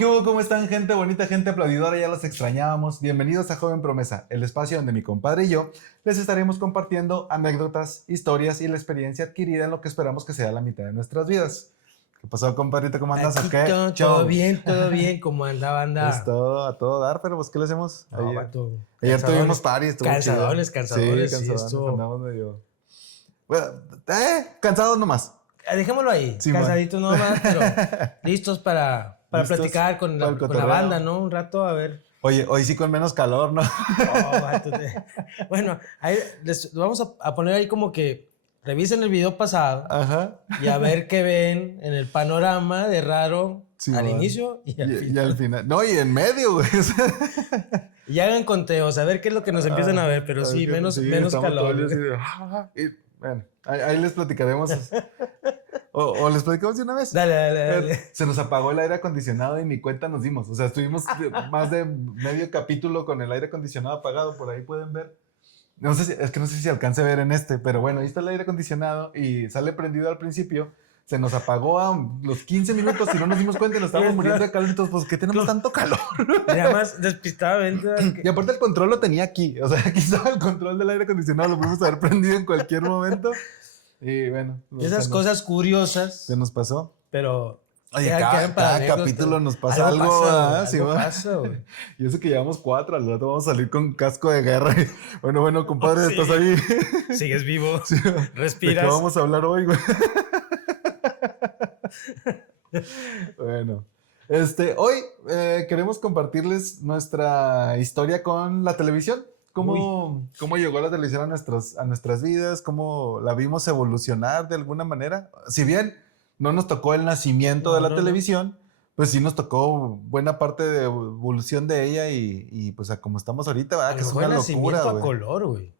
¿Qué hubo? ¿Cómo están, gente bonita, gente aplaudidora? Ya los extrañábamos. Bienvenidos a Joven Promesa, el espacio donde mi compadre y yo les estaremos compartiendo anécdotas, historias y la experiencia adquirida en lo que esperamos que sea la mitad de nuestras vidas. ¿Qué pasó, compadrito? ¿Cómo andas? Aquí ¿O qué? todo bien, ¿cómo anda, banda? Pues todo, a todo dar, pero pues, ¿qué le hacemos? No, Ayer, vato, ayer tuvimos party, estuvo cansadones, chido. cansadones, Sí, sí, cansadones, estuvo... andamos medio... Bueno, cansados nomás. Dejémoslo ahí, Sí, cansaditos nomás, pero listos para ¿Listos platicar con para el la cotorreo? banda, ¿no? Un rato, a ver. Oye, hoy sí con menos calor, ¿no? Oh, vato, Bueno, ahí les vamos a poner ahí como que revisen el video pasado Ajá. y a ver qué ven en el panorama de raro Sí, al man. inicio y al Y final. al final. No, y en medio, güey. Y hagan conteos, a ver qué es lo que nos empiezan a ver, pero sí, menos estamos calor. todos así de, y, bueno, ahí les platicaremos. O les platicamos de una vez. Dale. Se nos apagó el aire acondicionado y ni cuenta nos dimos. O sea, estuvimos más de medio capítulo con el aire acondicionado apagado. Por ahí pueden ver. No sé si alcance a ver en este, pero bueno, ahí está el aire acondicionado y sale prendido al principio. Se nos apagó a los 15 minutos y no nos dimos cuenta y nos estábamos muriendo de calor. Entonces, pues, ¿qué tenemos tanto calor? Y además, despistadamente. Y aparte el control lo tenía aquí. O sea, aquí estaba el control del aire acondicionado. Lo pudimos haber prendido en cualquier momento. Y bueno. Esas cosas curiosas. Se nos pasó. Pero... Oye, cada capítulo nos pasa algo. Algo pasa, güey. Y eso que llevamos 4, al rato vamos a salir con casco de guerra. Bueno, compadre, Sí. ¿estás ahí? Sigues vivo. Sí. Respiras. ¿De qué vamos a hablar hoy, güey? Bueno. Hoy queremos compartirles nuestra historia con la televisión. ¿Cómo llegó la televisión a nuestras vidas? ¿Cómo la vimos evolucionar de alguna manera? Si bien no nos tocó el nacimiento de la televisión, pues sí nos tocó buena parte de evolución de ella y pues a como estamos ahorita, ¿verdad? Que es una locura, a güey. color, güey.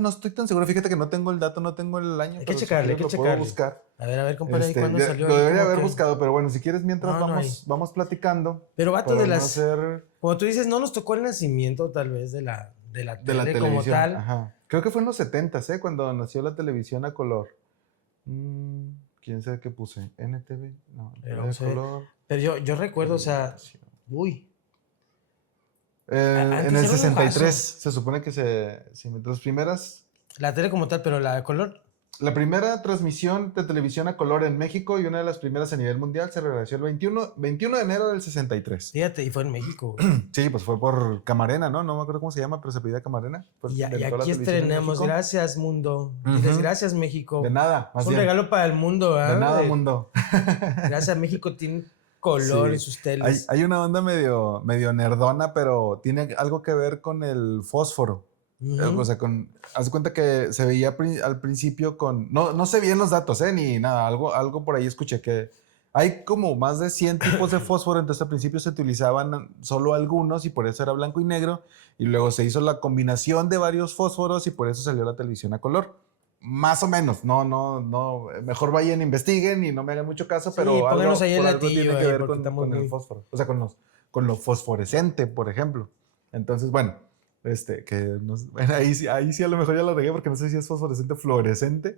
No estoy tan seguro. Fíjate que no tengo el dato, no tengo el año. Hay que pero checarle, si quieres lo puedo buscar. A ver, compadre, ¿cuándo salió? Lo debería haber que... buscado, pero bueno, si quieres, mientras vamos platicando. Pero vato, para de no las... hacer... Como tú dices, no nos tocó el nacimiento, tal vez, de la tele como televisión. tal. Ajá. Creo que fue en los 70s, cuando nació la televisión a color. ¿Quién sabe qué puse? ¿NTV? No, Pero, color. Pero yo recuerdo, o sea... Uy. En el 63 se supone que se metió las primeras. La tele como tal, pero la de color. La primera transmisión de televisión a color en México y una de las primeras a nivel mundial se realizó el 21 de enero del 63. Fíjate, y fue en México. Sí, pues fue por Camarena, ¿no? No me acuerdo cómo se llama, pero se pedía Camarena. Y aquí estrenamos. Gracias, mundo. Diles, gracias, México. De nada, más es un bien. regalo para el mundo, ¿eh? De nada, mundo. Gracias, México tiene color en sus teles. Hay una onda medio nerdona, pero tiene algo que ver con el fósforo. O sea, haz de cuenta que se veía al principio con... No sé bien los datos, ni nada. Algo por ahí escuché que hay como más de 100 tipos de fósforo. Entonces al principio se utilizaban solo algunos y por eso era blanco y negro. Y luego se hizo la combinación de varios fósforos y por eso salió la televisión a color. Más o menos. No. Mejor vayan, investiguen y no me hagan mucho caso, pero pónganos ahí el algo tiene que ver con el fósforo. O sea, con lo fosforescente, por ejemplo. Entonces, bueno... bueno, ahí sí a lo mejor ya lo regué porque no sé si es fosforescente o fluorescente.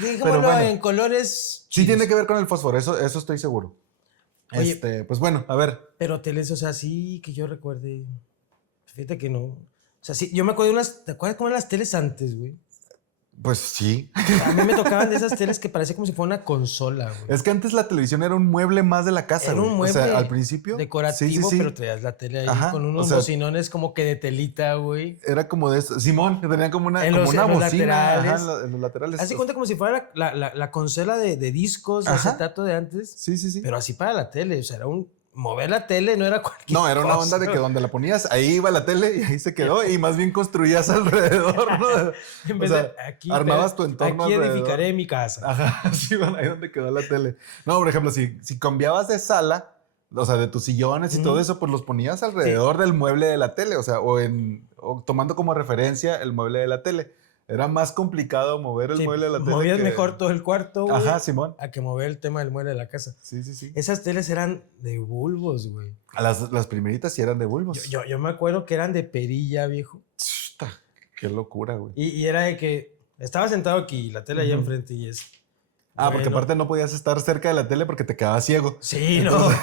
Digámoslo bueno, en colores. Sí tiene que ver con el fósforo, eso estoy seguro. Oye, pues bueno, a ver. Pero teles, o sea, sí que yo recuerde. Fíjate que no. O sea, sí, yo me acuerdo de unas. ¿Te acuerdas cómo eran las teles antes, güey? Pues sí. A mí me tocaban de esas teles que parecía como si fuera una consola, güey. Es que antes la televisión era un mueble más de la casa, era un mueble, o sea, al principio. Decorativo, sí. Pero traías la tele ahí con unos bocinones como que de telita, güey. Era como de eso. Simón, que tenían como una bocina. Laterales. En los laterales. Así cuenta como si fuera la consola de discos, de acetato de antes. Sí. Pero así para la tele, o sea, era mover la tele no era cualquier No, era una onda de que donde la ponías, ahí iba la tele y ahí se quedó y más bien construías alrededor, ¿no? En vez de aquí, armabas tu entorno aquí alrededor. edificaré mi casa. Ajá, sí, bueno, ahí donde quedó la tele. No, por ejemplo, si cambiabas de sala, o sea, de tus sillones y todo eso, pues los ponías alrededor del mueble de la tele, o sea, o tomando como referencia el mueble de la tele. Era más complicado mover el mueble de la tele. Movías mejor todo el cuarto, güey. Ajá, Simón. A que mover el tema del mueble de la casa. Sí. Esas teles eran de bulbos, güey. Las primeritas sí eran de bulbos. Yo me acuerdo que eran de perilla, viejo. Qué locura, güey. Y era de que estaba sentado aquí, la tele allá enfrente y es... Ah, porque Bueno. aparte no podías estar cerca de la tele porque te quedabas ciego. Sí, Entonces,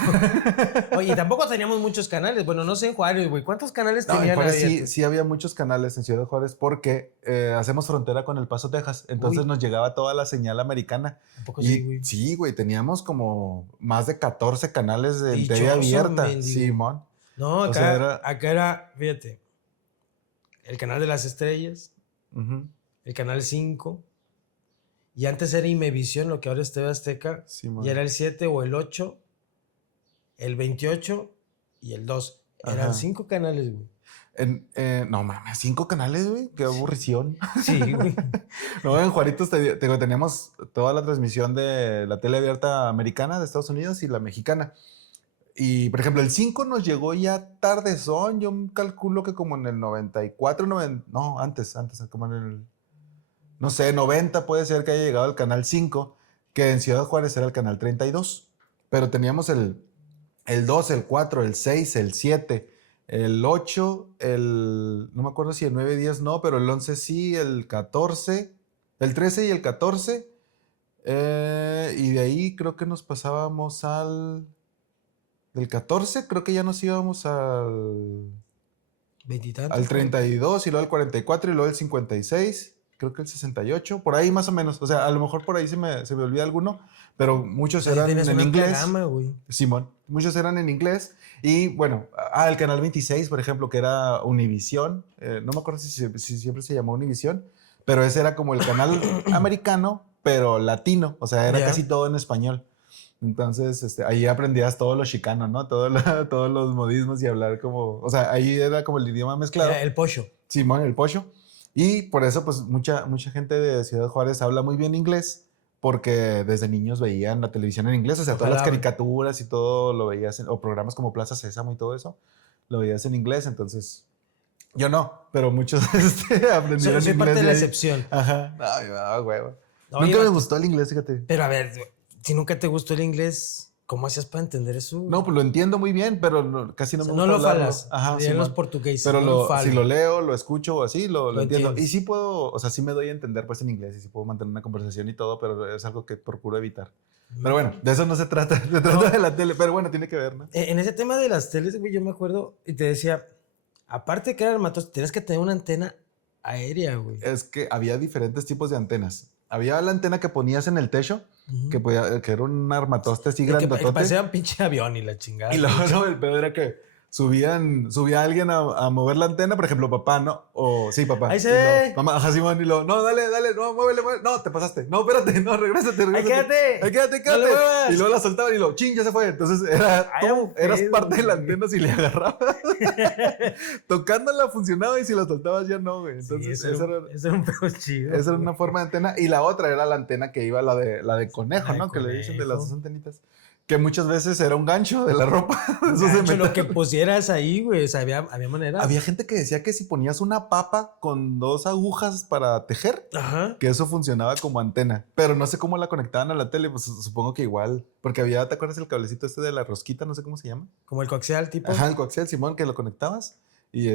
no. Oye, y tampoco teníamos muchos canales. Bueno, no sé en Juárez, güey. ¿Cuántos canales no, en tenían Juárez abiertos? sí había muchos canales en Ciudad Juárez porque hacemos frontera con El Paso, Texas. Entonces Uy. nos llegaba toda la señal americana. Tampoco sí, Y güey. sí, güey, teníamos como más de 14 canales en TV Dichoso, abierta. mendigo. Simón. No, O sea, acá era, fíjate, el canal de las estrellas, Ujú, el canal 5, y antes era Imevisión, lo que ahora es TV Azteca, y Simón. era el 7 o el 8, el 28 y el 2. Eran Ajá. 5 canales, güey. No mames, 5 canales, güey. Qué aburrición. Sí, güey. No, en Juaritos teníamos toda la transmisión de la tele abierta americana de Estados Unidos y la mexicana. Y, por ejemplo, el 5 nos llegó ya tardezón. Yo calculo que como en el 94, 90, no, antes, como en el, no sé, 90 puede ser que haya llegado el canal 5, que en Ciudad Juárez era el canal 32. Pero teníamos el 2, el 4, el 6, el 7, el 8, no me acuerdo si el 9, 10 no, pero el 11 sí, el 14, el 13 y el 14. Y de ahí creo que nos pasábamos del 14, creo que ya nos íbamos al Veintitantos, 32 y luego al 44 y luego al 56, creo que el 68, por ahí más o menos. O sea, a lo mejor por ahí se me olvida alguno, pero muchos Así eran tenías en una amplia inglés. gama, güey. Simón, muchos eran en inglés. Y bueno, el canal 26, por ejemplo, que era Univisión. No me acuerdo si siempre se llamó Univisión, pero ese era como el canal americano, pero latino. O sea, era Ya. casi todo en español. Entonces, ahí aprendías todo lo chicano, ¿no? Todos los modismos y hablar como, o sea, ahí era como el idioma mezclado. Era el pollo. Simón, el pocho. Y por eso, pues, mucha gente de Ciudad Juárez habla muy bien inglés, porque desde niños veían la televisión en inglés, o sea, todas las Ojalá, güey. caricaturas y todo lo veías, o programas como Plaza Sésamo y todo eso, lo veías en inglés, entonces, yo no, pero muchos aprendieron Soy inglés parte de la ahí. excepción. Ajá, ay, huevo. Oye, Nunca me vato, gustó el inglés, fíjate. pero a ver, si nunca te gustó el inglés, ¿cómo hacías para entender eso, güey? No, pues lo entiendo muy bien, pero casi O no me sea, no gusta lo hablarlo. falas. Ajá, Dirían los Simón. portugueses, Pero no lo si falo. lo leo, lo escucho o así, lo Lo entiendo. Y entiendes. sí puedo, o sea, sí me doy a entender pues en inglés y sí puedo mantener una conversación y todo, pero es algo que procuro evitar. Pero bueno, de eso no se trata, se trata de la tele, pero bueno, tiene que ver, ¿no? En ese tema de las teles, güey, yo me acuerdo y te decía, aparte de que era el matos, tienes que tener una antena aérea, güey. Es que había diferentes tipos de antenas. Había la antena que ponías en el techo, Ujú. que era un armatoste así Que grandotote. parecía un pinche avión y la chingada. Y luego no, el peor era que subía alguien a mover la antena, por ejemplo, papá, ¿no? O sí, papá. Ahí se Y luego, ve. mamá, ajá, Simón, y luego, no, dale, no, muévele. No, te pasaste. No, espérate, no, regrésate. ¡Ahí quédate! Ahí quédate. ¡No le muevas! Y luego la soltaban y lo, ching, ya se fue. Entonces Ay, a un eras pedo, parte de la güey. antena si le agarrabas. Tocándola funcionaba y si la soltabas ya no, güey. Sí, Entonces, eso era un pedo chido. esa era güey. una forma de antena. Y la otra era la antena que iba, la de conejo, La de ¿no? Que le dicen de las conejo. dos antenitas. Que muchas veces era un gancho de la ropa. Eso se Gancho, lo que metía. pusieras ahí, güey. O sea, había manera. Había gente que decía que si ponías una papa con 2 agujas para tejer, Ajá. que eso funcionaba como antena. Pero no sé cómo la conectaban a la tele, pues supongo que igual. Porque había, ¿te acuerdas el cablecito este de la rosquita? No sé cómo se llama. Como el coaxial, tipo. Ajá, el coaxial, Simón, que lo conectabas. Y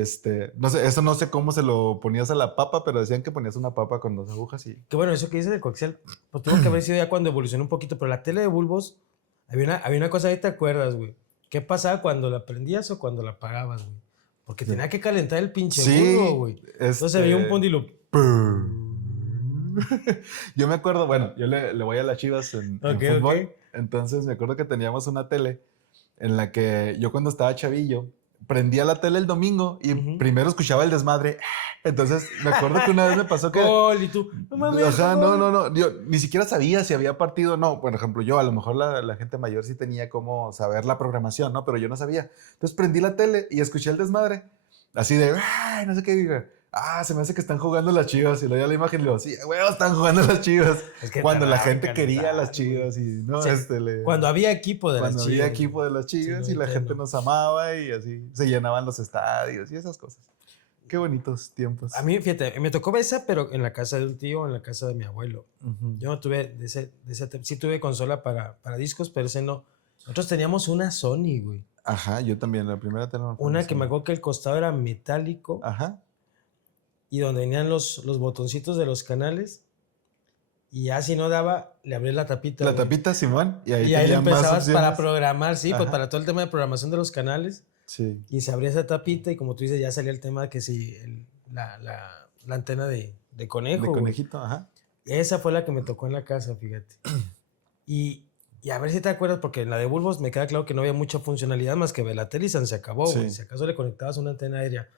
no sé, eso no sé cómo se lo ponías a la papa, pero decían que ponías una papa con 2 agujas y... Que bueno, eso que dice del coaxial, pues tuvo que haber sido ya cuando evolucionó un poquito. Pero la tele de bulbos, había una cosa ahí, ¿te acuerdas, güey? ¿Qué pasaba cuando la prendías o cuando la apagabas, güey? Porque tenía que calentar el pinche bulbo, güey. Entonces se veía un punto y lo... Yo me acuerdo, bueno, yo le voy a las Chivas en Ok, fútbol, ok. entonces me acuerdo que teníamos una tele en la que yo cuando estaba chavillo prendía la tele el domingo y Ujú. primero escuchaba el desmadre. Entonces me acuerdo que una vez me pasó que... Gol, y tú, no mames, Ajá, gol. no, yo ni siquiera sabía si había partido o no. Por ejemplo, yo a lo mejor la gente mayor sí tenía como saber la programación, ¿no? Pero yo no sabía. Entonces prendí la tele y escuché el desmadre. Así de, ay, no sé qué diga. Se me hace que están jugando las Chivas. Y luego ya la imagen y digo, sí, güey, están jugando las Chivas. Es que Cuando la tardaban en gente quería a las calentar, Chivas y no, Sí, cuando había equipo de las cuando Chivas. había equipo de las Sí, Chivas lo y la gente entiendo. nos amaba y así se llenaban los estadios y esas cosas. Qué bonitos tiempos. A mí, fíjate, me tocó esa, pero en la casa de un tío, en la casa de mi abuelo. Ujú. Yo no tuve sí tuve consola para discos, pero ese no. Nosotros teníamos una Sony, güey. Ajá, yo también, la primera tele. Una que me acuerdo que el costado era metálico Ajá. y donde venían los botoncitos de los canales. Y ya si no daba, le abrías la tapita. La güey. tapita, Simón. Y ahí Y ahí le tenía más empezabas opciones. para programar, sí, pues Ajá. para todo el tema de programación de los canales. Sí. Y se abría esa tapita y como tú dices, ya salía el tema de que si la antena de conejo. De güey. conejito, ajá. Esa fue la que me tocó en la casa, fíjate. Y a ver si te acuerdas, porque en la de bulbos me queda claro que no había mucha funcionalidad más que ver la tele y se acabó, güey. Sí. Si acaso le conectabas una antena aérea.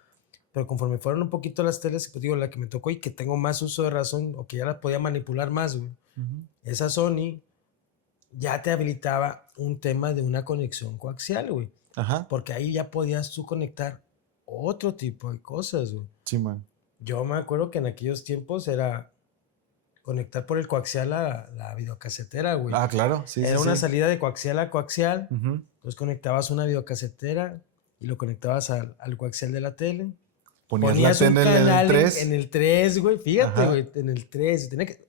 Pero conforme fueron un poquito las teles, pues digo, la que me tocó y que tengo más uso de razón, o que ya la podía manipular más, güey. Esa Sony ya te habilitaba un tema de una conexión coaxial, güey. Ajá. Porque ahí ya podías tú conectar otro tipo de cosas, güey. Sí, man. Yo me acuerdo que en aquellos tiempos era conectar por el coaxial la videocasetera, güey. Ah, claro. Sí, Era sí, una sí. salida de coaxial a coaxial. Ujú. Entonces conectabas una videocasetera y lo conectabas al coaxial de la tele. Ponías la un tele en el canal 3. en el 3, güey. Fíjate, Ajá. güey. En el 3. Tenía que...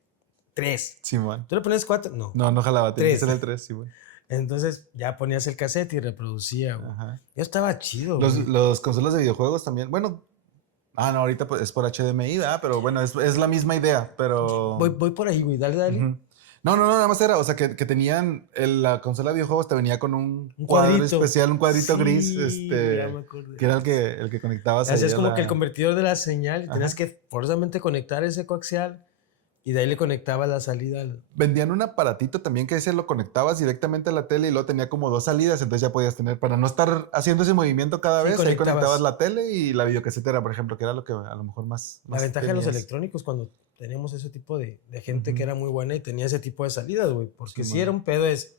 3. Sí, man. ¿Tú le ponías 4? No. No jalaba. Tenías 3. en el 3, sí, güey. Entonces ya ponías el cassette y reproducía, güey. Ajá. Yo estaba chido, güey. Los consolas de videojuegos también. Bueno. No, ahorita pues es por HDMI, ¿verdad? Pero bueno, es la misma idea, pero... Voy por ahí, güey. Dale. Ujú. No, nada más era, o sea, que tenían, la consola de videojuegos te venía con un cuadro cuadrito especial, un cuadrito sí, gris, ya me acordé. que era el que conectabas ahí. Hacías como que el convertidor de la señal, Ajá. tenías que forzosamente conectar ese coaxial y de ahí le conectabas la salida al... Vendían un aparatito también que ese lo conectabas directamente a la tele y luego tenía como 2 salidas, entonces ya podías tener, para no estar haciendo ese movimiento cada Sí, vez, ahí conectabas. conectabas la tele y la videocasetera, por ejemplo, que era lo que a lo mejor más La ventaja de los tenías. electrónicos cuando teníamos ese tipo de gente Ujú. que era muy buena y tenía ese tipo de salidas, güey. Porque Sí, si man. era un pedo es...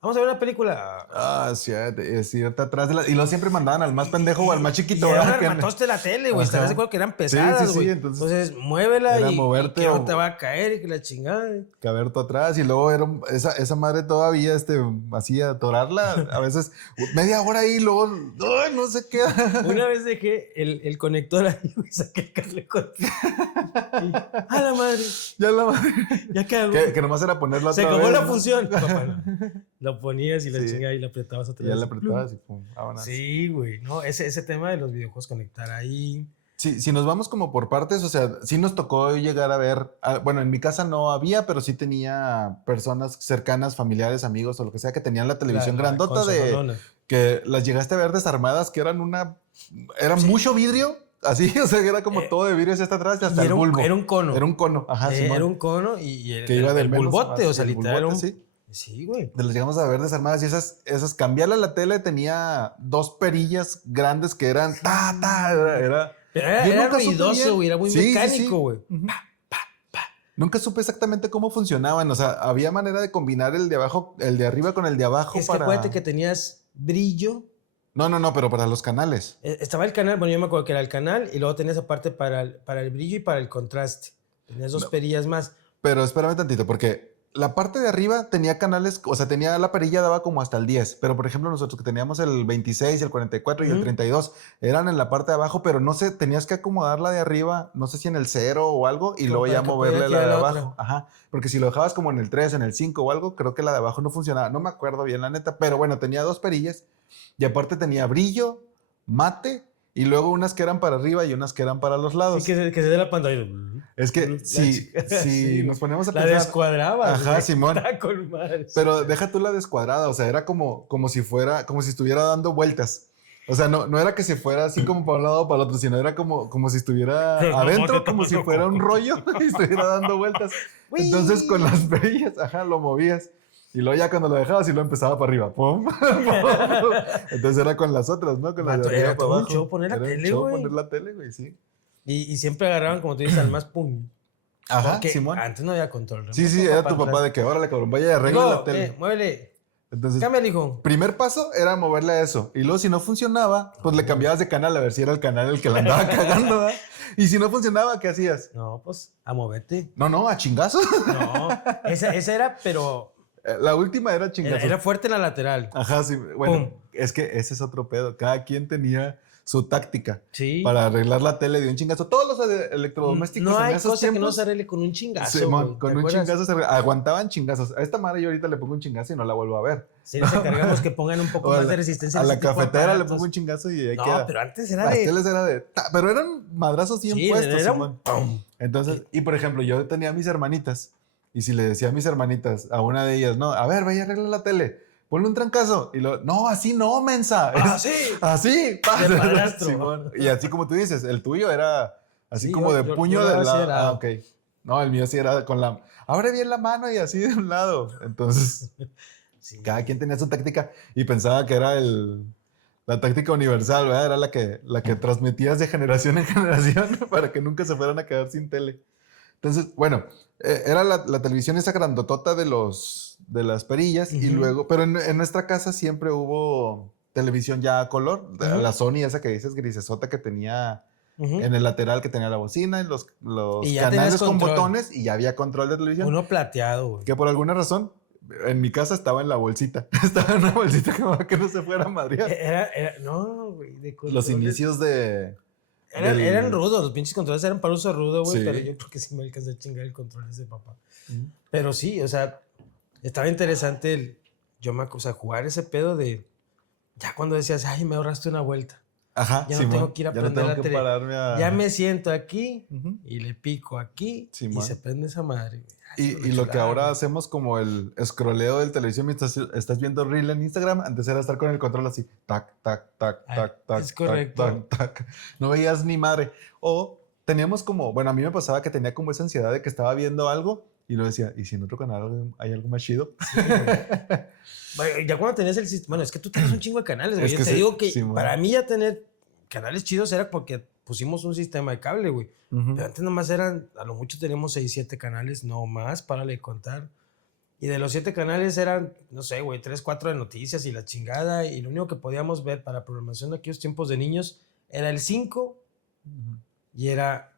Vamos a ver una película. Ah, sí, es cierto, atrás de la... Y luego siempre mandaban al más pendejo o al más chiquito. Y era un ¿verdad? armatoste de la tele, güey. Ajá. Estarás de acuerdo que eran Sí, pesadas, güey. entonces muévela era y moverte que o- no te va a caer y que la chingada. caber tú atrás y luego era esa madre todavía hacía atorarla a veces media hora ahí y luego ¡ay, no se queda! Una vez dejé el conector ahí, güey, saqué el cable con... Y, ¡a la madre! Ya la madre. Ya quedó. Que nomás era ponerla Se otra acabó vez, la ¿no? función. Papá, no. Lo ponías y la Sí. chingada y la apretabas otra Y ya vez. la apretabas y pum, vámonos. Sí, güey. No, ese tema de los videojuegos, conectar ahí. Sí, si nos vamos como por partes, o sea, sí nos tocó llegar a ver, bueno, en mi casa no había, pero sí tenía personas cercanas, familiares, amigos o lo que sea, que tenían la televisión grandota consolona. que las llegaste a ver desarmadas, que eran Sí. mucho vidrio, así, o sea, que era como todo de vidrio hacia hasta atrás y hasta Y el bulbo. era un cono. Era un cono, ajá, Simón. Era un cono y Que iba del el menos bulbote, más, o sea, el literal. bulbote, sí. Sí, güey. Las llegamos a ver desarmadas y esas cambiarle a la tele tenía 2 perillas grandes que eran era Pero Yo era nunca supe ruidoso, bien. güey. Era muy Sí, sí, sí. mecánico, güey. Ujú. Nunca supe exactamente cómo funcionaban, o sea, había manera de combinar el de abajo, el de arriba con el de abajo Es que para... acuérdate que tenías brillo. No, pero para los canales. Estaba el canal, bueno, yo me acuerdo que era el canal y luego tenías aparte para el brillo y para el contraste. Tenías 2 perillas más. Pero espérame tantito, porque la parte de arriba tenía canales, o sea, tenía la perilla daba como hasta el 10, pero por ejemplo nosotros que teníamos el 26, el 44 y el 32, eran en la parte de abajo, pero no sé, tenías que acomodarla de arriba, no sé si en el 0 o algo, y Como luego para ya que moverle pudiera la de tirar la abajo. otra. Ajá, porque si lo dejabas como en el 3, en el 5 o algo, creo que la de abajo no funcionaba, no me acuerdo bien la neta, pero bueno, tenía 2 perillas y aparte tenía brillo, mate y luego unas que eran para arriba y unas que eran para los lados. Sí, que se dé la pantalla. Es que La si sí, nos ponemos a la pensar... descuadrabas. Ajá, güey. Simón. Está con madres. Pero deja tú la descuadrada, o sea, era como si estuviera dando vueltas. O sea, no era que se fuera así como para un lado o para el otro, sino era como si estuviera adentro, como si fuera un rollo y estuviera dando vueltas. Entonces con las perillas, ajá, lo movías. Y luego ya cuando lo dejabas y lo empezaba para arriba. ¡Pum! ¡Pum! Entonces era con las otras, ¿no? Con las de Vato, arriba era para todo un abajo. show poner la Era un tele, show güey. poner la tele, güey, sí. Y siempre agarraban, como tú dices, al más pum. Ajá, Porque Simón. antes no había control remoto. Sí, era tu papá de que, órale, cabrón, vaya y arregla la tele. Muévele. Entonces, Cámbiale, hijo. primer paso era moverle a eso. Y luego, si no funcionaba, pues le cambiabas de canal a ver si era el canal el que la andaba cagando, ¿verdad? Y si no funcionaba, ¿qué hacías? No, pues, a moverte. No, a chingazos. No, esa era, pero La última era chingazos. era fuerte en la lateral. Ajá, sí. Bueno, Pum. es que ese es otro pedo. Cada quien tenía su táctica Sí. para arreglar la tele de un chingazo. Todos los electrodomésticos No en hay esos cosa que no tiempos, se arregle con un chingazo. Simón, güey. con ¿Te un acuerdas? chingazo aguantaban chingazos. A esta madre yo ahorita le pongo un chingazo y no la vuelvo a ver. Sí, les encargamos que pongan un poco O más de resistencia. a ese la tipo de cafetera le aparatos. pongo un chingazo y ahí No, queda. pero antes era Las de... teles era de... Pero eran madrazos bien Sí, puestos, era Simón. un... ¡pum! Entonces, y por ejemplo, yo tenía mis hermanitas Y si le decía a mis hermanitas, a una de ellas, no, a ver, vaya, arregla la tele, ponle un trancazo. Y lo, no, así no, mensa. ¡Así! Así. De padrastro. Simón. Y así como tú dices, el tuyo era así Sí, como de puño de lado. era. Ah, ok. No, el mío sí era con la... Abre bien la mano y así de un lado. Entonces, Sí. cada quien tenía su táctica y pensaba que era la táctica universal, ¿verdad? Era la que transmitías de generación en generación para que nunca se fueran a quedar sin tele. Entonces, bueno, era la televisión esa grandotota de las perillas y luego, pero en nuestra casa siempre hubo televisión ya a color, la Sony esa que dices grisesota que tenía en el lateral, que tenía la bocina y los Y ya canales tenías con control. botones y ya había control de televisión. Uno plateado, güey. Que por alguna razón en mi casa estaba en la bolsita. Estaba en una bolsita que no se fuera a madrear. No, güey, de controles. Los inicios de... Eran rudos, los pinches controles eran para uso rudo, güey, Sí. pero yo creo que sí me alcancé a chingar el control ese papá. Pero sí, o sea, estaba interesante o sea, jugar ese pedo de, ya cuando decías, ay, me ahorraste una vuelta. Ajá, Ya no Simón. tengo que ir a Ya no prender tengo la que tele. pararme a... Ya me siento aquí Ujú. y le pico aquí y Simón. se prende esa madre, güey. Ay, Y lo que chulada, ahora güey. hacemos como el scrolleo del televisión mientras estás viendo reel en Instagram, antes era estar con el control así, tac, tac, tac, Ah, tac, tac, es correcto. tac, tac, tac. No veías ni madre. O teníamos como, bueno, a mí me pasaba que tenía como esa ansiedad de que estaba viendo algo y lo decía, ¿y si en otro canal hay algo más chido? Sí, güey. Bueno, ya cuando tenías el sistema, bueno, es que tú tienes un chingo de canales, güey. Es Yo que te sí, digo que Simón. para mí ya tener canales chidos era porque pusimos un sistema de cable, güey. Ujú. Pero antes nomás eran, a lo mucho teníamos 6, 7 canales, no más, párale de contar. Y de los 7 canales eran, no sé, güey, 3, 4 de noticias y la chingada. Y lo único que podíamos ver para programación de aquellos tiempos de niños era el 5 y era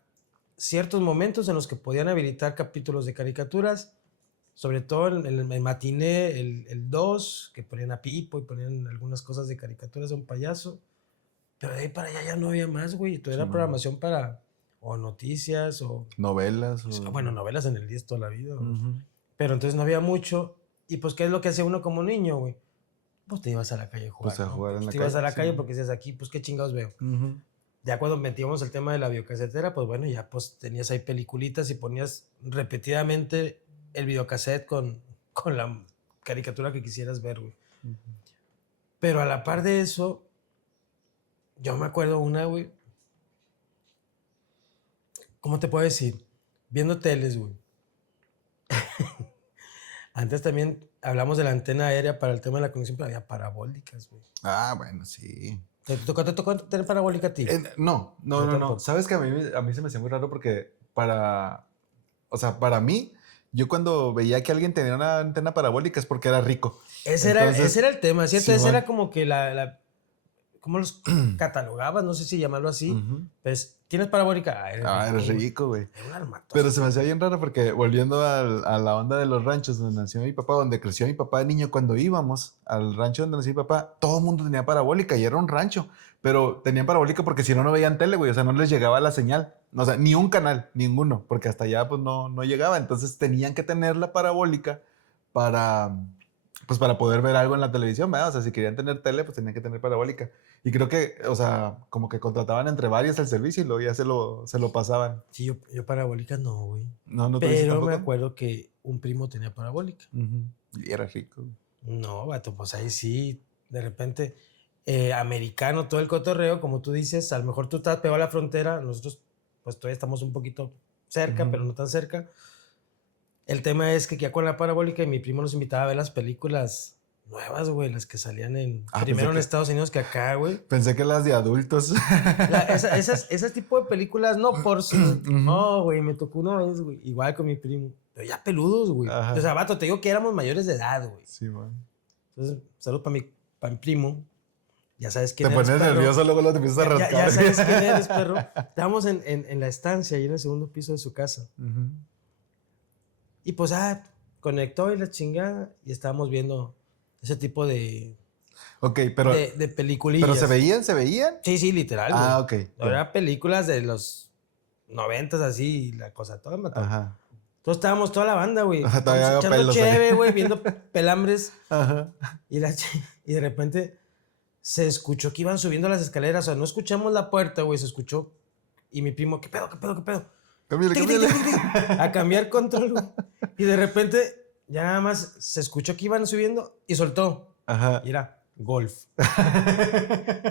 ciertos momentos en los que podían habilitar capítulos de caricaturas, sobre todo en el matiné, el 2, que ponían a Pipo y ponían algunas cosas de caricaturas de un payaso. Pero de ahí para allá ya no había más, güey. Todo era Sí, programación para o noticias o... Novelas. Bueno, novelas en el 10 toda la vida, güey. Ujú. Pero entonces no había mucho. Y pues, ¿qué es lo que hacía uno como niño, güey? Pues te ibas a la calle a jugar. Pues a ¿no? jugar en Pues la te ibas calle, a la sí, calle ¿no? porque decías aquí, pues qué chingados veo. Ujú. Ya cuando metíamos el tema de la videocasetera, pues bueno, ya pues tenías ahí peliculitas y ponías repetidamente el videocassette con la caricatura que quisieras ver, güey. Pero a la par de eso, yo me acuerdo una, güey. ¿Cómo te puedo decir? Viendo teles, güey. Antes también hablamos de la antena aérea para el tema de la conexión, pero había parabólicas, güey. Ah, bueno, sí. ¿Te tocó tener parabólica a ti? No. Yo tampoco. Sabes que a mí se me hacía muy raro porque o sea, para mí, yo cuando veía que alguien tenía una antena parabólica es porque era rico. Ese Entonces, era el tema, ¿cierto? Ese Simón. era como que ¿cómo los catalogabas? No sé si llamarlo así. Ujú. Pues, ¿tienes parabólica? Ah, Eres güey. rico, güey. Era un armatoste. Pero se me hacía bien raro porque volviendo a la onda de los ranchos donde nació mi papá, donde creció mi papá de niño, cuando íbamos al rancho donde nació mi papá, todo el mundo tenía parabólica y era un rancho. Pero tenían parabólica porque si no, no veían tele, güey. O sea, no les llegaba la señal. O sea, ni un canal, ninguno, porque hasta allá pues no llegaba. Entonces tenían que tener la parabólica para, pues para poder ver algo en la televisión, ¿verdad? O sea, si querían tener tele, pues tenían que tener parabólica. Y creo que, o sea, como que contrataban entre varios el servicio y luego ya se lo pasaban. Sí, yo parabólica no, güey. No tuviste Pero me tampoco. acuerdo que un primo tenía parabólica. Ujú. Y era rico. No, vato, pues ahí sí, de repente, americano, todo el cotorreo, como tú dices, a lo mejor tú estás pegado a la frontera, nosotros pues todavía estamos un poquito cerca, Ujú. pero no tan cerca. El tema es que ya con la parabólica y mi primo nos invitaba a ver las películas nuevas, güey, las que salían primero en Estados Unidos que acá, güey. Pensé que las de adultos. Esas tipo de películas, no por si. No, güey, me tocó una vez, güey, igual con mi primo. Pero ya peludos, güey. Ajá. O sea, vato, te digo que éramos mayores de edad, güey. Sí, man. Entonces, salud para mi primo. Ya sabes quién Te eres, pones perro. nervioso, luego te empiezas a rascar. Ya sabes quién eres, perro. Estábamos en la estancia, ahí en el segundo piso de su casa. Ujú. Y pues, conectó y la chingada. Y estábamos viendo ese tipo de Ok, pero peliculillas. ¿pero se veían? Sí, sí, literal, güey. Ah, ok. No, eran películas de los 90s así, la cosa toda mató. Ajá. Entonces estábamos toda la banda, güey. Ajá, todavía Estábamos había echando pelos ahí. cheve, güey, viendo pelambres. Ajá. Y de repente se escuchó que iban subiendo las escaleras. O sea, no escuchamos la puerta, güey, se escuchó. Y mi primo, ¿qué pedo? Cámbiale, cámbiale. A cambiar control, güey. Y de repente, ya nada más se escuchó que iban subiendo y soltó. Ajá. Y era golf.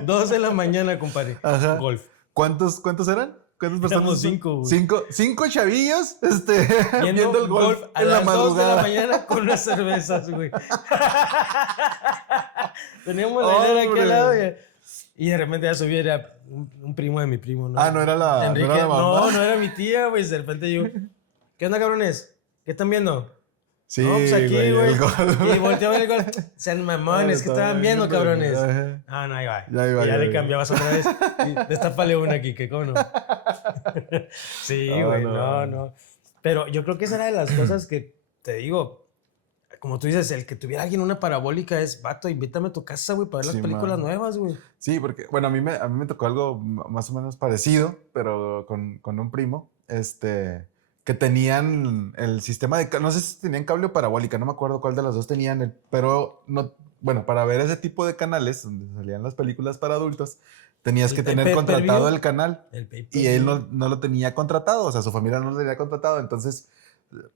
2 de la mañana, compadre. Ajá. Golf. ¿Cuántos eran? ¿Cuántas personas? Éramos 5, güey. ¿Cinco chavillos? Viendo el golf a en la las 2 de la madrugada. mañana con unas cervezas, güey. Teníamos la hilera aquí Hombre. al lado y de repente ya subí, era un primo de mi primo, ¿no? Ah, no era la, Enrique. no era la mamá. No era mi tía, güey. De repente yo, ¿qué onda, cabrones? ¿Qué están viendo? Sí, No, pues aquí, güey. el golf. Y volteó a ver el gol. Sean mamones, ¿qué estaban viendo, cabrones? Ajá. Ah, no, ahí va. Ya iba, Y ya ya le iba. cambiabas otra vez. Y destápale una aquí, que cómo no. Sí, No, güey, no. no. Pero yo creo que esa era de las cosas que te digo. Como tú dices, el que tuviera alguien una parabólica es, vato, invítame a tu casa, güey, para ver las Sí, películas man. nuevas, güey. Sí, porque, bueno, a mí me tocó algo más o menos parecido, pero con un primo, que tenían el sistema de, no sé si tenían cable o parabólica, no me acuerdo cuál de las dos tenían, pero no, bueno, para ver ese tipo de canales donde salían las películas para adultos, tenías El que tener pay-per-view. contratado el canal El y él pay-per-view. no lo tenía contratado, o sea, su familia no lo tenía contratado, entonces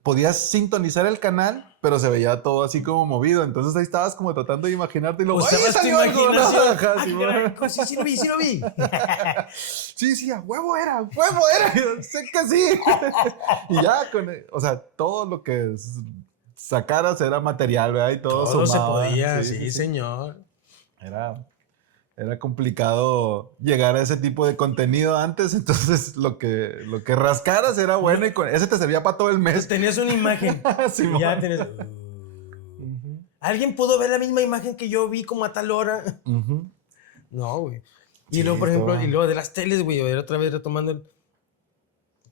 podías sintonizar el canal, pero se veía todo así como movido. Entonces ahí estabas como tratando de imaginarte y luego ¡ay, Usabas tu salió algo! imaginación. Ajá, Ah, sí, caray, sí lo vi, sí lo vi. sí, a huevo era, sé que sí. Y ya, o sea, todo lo que sacaras era material, ¿verdad? Y todo Todo se sumaba. podía, sí, señor. Era complicado llegar a ese tipo de contenido antes, entonces lo que rascaras era bueno y ese te servía para todo el mes. Tenías una imagen. Simón. Y ya tenías. Ujú. ¿Alguien pudo ver la misma imagen que yo vi como a tal hora? Ujú. No, güey. Y Sí, luego, por ejemplo, estaba- y luego de las teles, güey, a ver, otra vez retomando.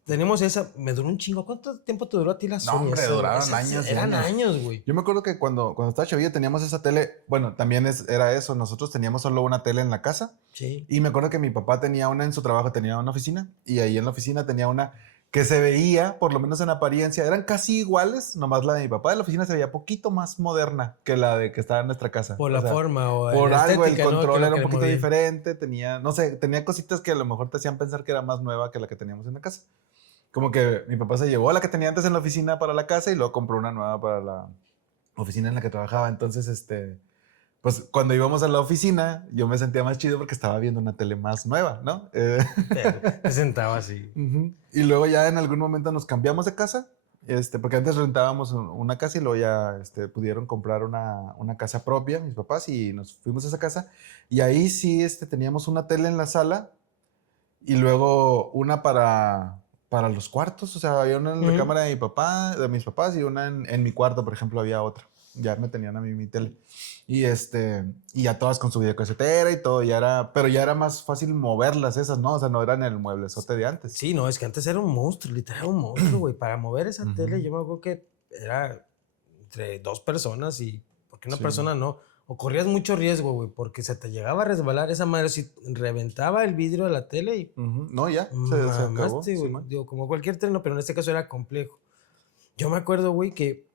Tenemos esa, me duró un chingo. ¿Cuánto tiempo te duró a ti la Sony? hombre, esa, duraron esas años y Eran años. años, güey. Yo me acuerdo que cuando estaba chavillo teníamos esa tele, bueno, también era eso, nosotros teníamos solo una tele en la casa Sí. y me acuerdo que mi papá tenía una en su trabajo, tenía una oficina y ahí en la oficina tenía una que se veía, por lo menos en apariencia, eran casi iguales, nomás la de mi papá de la oficina se veía poquito más moderna que la de que estaba en nuestra casa. Por O la sea, forma o por la algo, el estética, ¿no? control Que lo era un que poquito movía. diferente, tenía, no sé, tenía cositas que a lo mejor te hacían pensar que era más nueva que la que teníamos en la casa. Como que mi papá se llevó a la que tenía antes en la oficina para la casa y luego compró una nueva para la oficina en la que trabajaba. Entonces, pues cuando íbamos a la oficina, yo me sentía más chido porque estaba viendo una tele más nueva, ¿no? Te sentaba así. Ujú. Y luego ya en algún momento nos cambiamos de casa, porque antes rentábamos una casa y luego ya pudieron comprar una casa propia, mis papás, y nos fuimos a esa casa. Y ahí sí teníamos una tele en la sala y luego una para los cuartos, o sea, había una en la Ujú. cámara de mi papá, de mis papás, y una en mi cuarto, por ejemplo, había otra. Ya me tenían a mí mi tele. Y y ya todas con su videocasetera y todo, pero ya era más fácil moverlas esas, ¿no? O sea, no eran el mueblezote de antes. Sí, no, es que antes era un monstruo, literal un monstruo, güey. Para mover esa Ujú. tele, yo me acuerdo que era entre 2 personas y porque una Sí. persona no. O corrías mucho riesgo, güey, porque se te llegaba a resbalar esa madre, si reventaba el vidrio de la tele y Ujú. No, ya, se acabó. mamaste, güey. Simón. Digo, como cualquier tren, no, pero en este caso era complejo. Yo me acuerdo, güey, que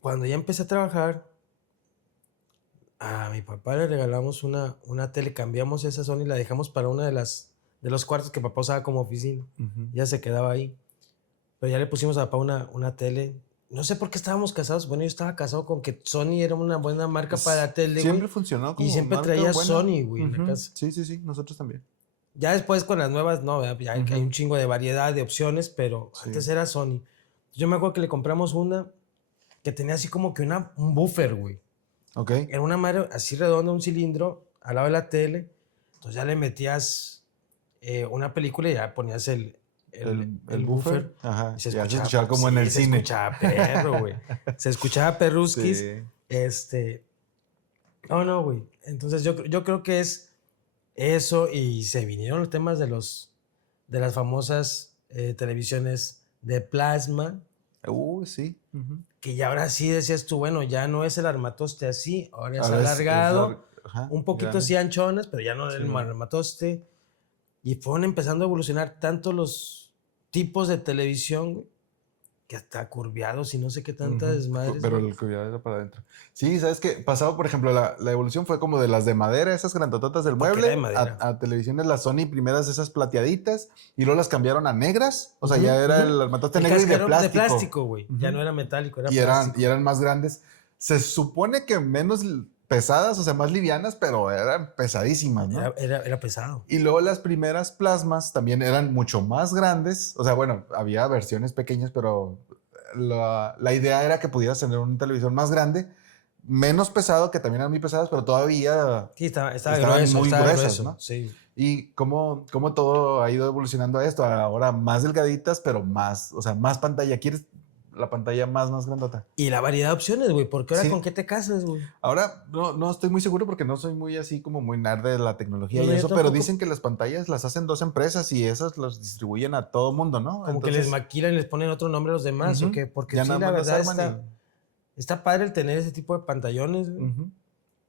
cuando ya empecé a trabajar, a mi papá le regalamos una tele, cambiamos esa Sony y la dejamos para una de los cuartos que papá usaba como oficina. Ujú. Ya se quedaba ahí. Pero ya le pusimos a papá una tele. No sé por qué estábamos casados. Bueno, yo estaba casado con que Sony era una buena marca para tele, Siempre güey. funcionó como Y siempre marca traía buena. Sony, güey, en la Ujú. casa. Sí, nosotros también. Ya después con las nuevas, no, ¿verdad? Ya hay Ujú. un chingo de variedad de opciones, pero Sí. antes era Sony. Yo me acuerdo que le compramos una que tenía así como que un buffer, güey. Ok. Era una madre así redonda, un cilindro, al lado de la tele. Entonces ya le metías una película y ya ponías el buffer. Ajá. Y se Ya se escuchaba, escuchaba como en sí, el se cine. escuchaba perro, güey. Se escuchaba perruskis. Sí. No, güey. Entonces yo creo que es eso y se vinieron los temas de las famosas televisiones de plasma, Sí. Ujú. que ya ahora sí decías tú, bueno, ya no es el armatoste así, ahora es Ahora alargado, ajá, un poquito grande. sí anchonas, pero ya no Sí, el no. armatoste. Y fueron empezando a evolucionar tanto los tipos de televisión, güey, que hasta curviados y no sé qué tanta desmadres. Pero güey. el curviado era para adentro. Sí, ¿sabes qué? Pasado, por ejemplo, la evolución fue como de las de madera, esas grandototas del Porque era de mueble, madera. a televisiones, las Sony primeras esas plateaditas, y luego las cambiaron a negras. O sea, Ujú, ya era ujú. el armatoste El negro y de cascarón plástico. de plástico, güey. Ya Ujú. no era metálico, era Y plástico. eran más grandes. Se supone que menos pesadas, o sea, más livianas, pero eran pesadísimas, ¿no? Era pesado. Y luego las primeras plasmas también eran mucho más grandes. O sea, bueno, había versiones pequeñas, pero la idea era que pudieras tener un televisor más grande, menos pesado, que también eran muy pesadas, pero todavía Sí, estaba estaban grueso, muy estaba gruesas, grueso. ¿no? Sí. Y cómo todo ha ido evolucionando a esto. Ahora más delgaditas, pero más, o sea, más pantalla. ¿Quieres la pantalla más grandota? Y la variedad de opciones, güey. Porque ahora Sí. con qué te casas, güey. Ahora no estoy muy seguro porque no soy muy así como muy nerd de la tecnología No, y yo eso, pero tampoco. dicen que las pantallas las hacen 2 empresas y esas las distribuyen a todo mundo, ¿no? Como que les maquilan y les ponen otro nombre a los demás, ¿o Ujú. qué? Porque Ya sí, nada la más las verdad arman está padre el tener ese tipo de pantallones, güey. Ujú.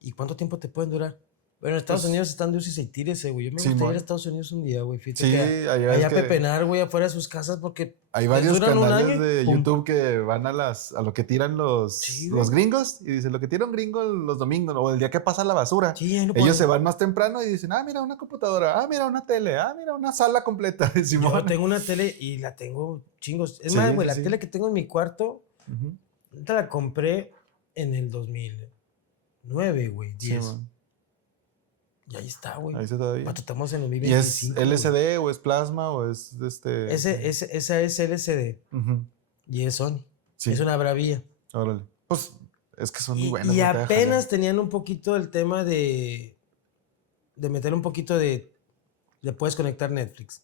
¿Y cuánto tiempo te pueden durar? Bueno, en Estados Pues, Unidos están de uses y tírese, güey. Yo me gustaría ir a Simón. Estados Unidos un día, güey. Fíjate Sí, que allá es allá que pepenar, güey, afuera de sus casas porque hay les varios duran un canales año y de pum. YouTube que van a lo que tiran Sí, los güey. gringos y dicen lo que tira un gringo los domingos o el día que pasa la basura. Sí, ahí lo Ellos ponen. se van más temprano y dicen, mira una computadora, mira una tele, mira una sala completa. Simón. Yo tengo una tele y la tengo chingos. Es Sí, más, güey, sí, la sí. tele que tengo en mi cuarto, Ujú. ahorita la compré en el 2009, güey, 10. Simón. Y ahí está, güey. Ahí está todavía. Pato, estamos en el ¿Y es 2025. güey. LCD o es plasma o es Esa es LCD Ujú. y es Sony. Sí. Es una Bravia. Órale. Pues es que son muy Y, buenas. y no te dejan, apenas tenían un poquito el tema de meter un poquito le puedes conectar Netflix.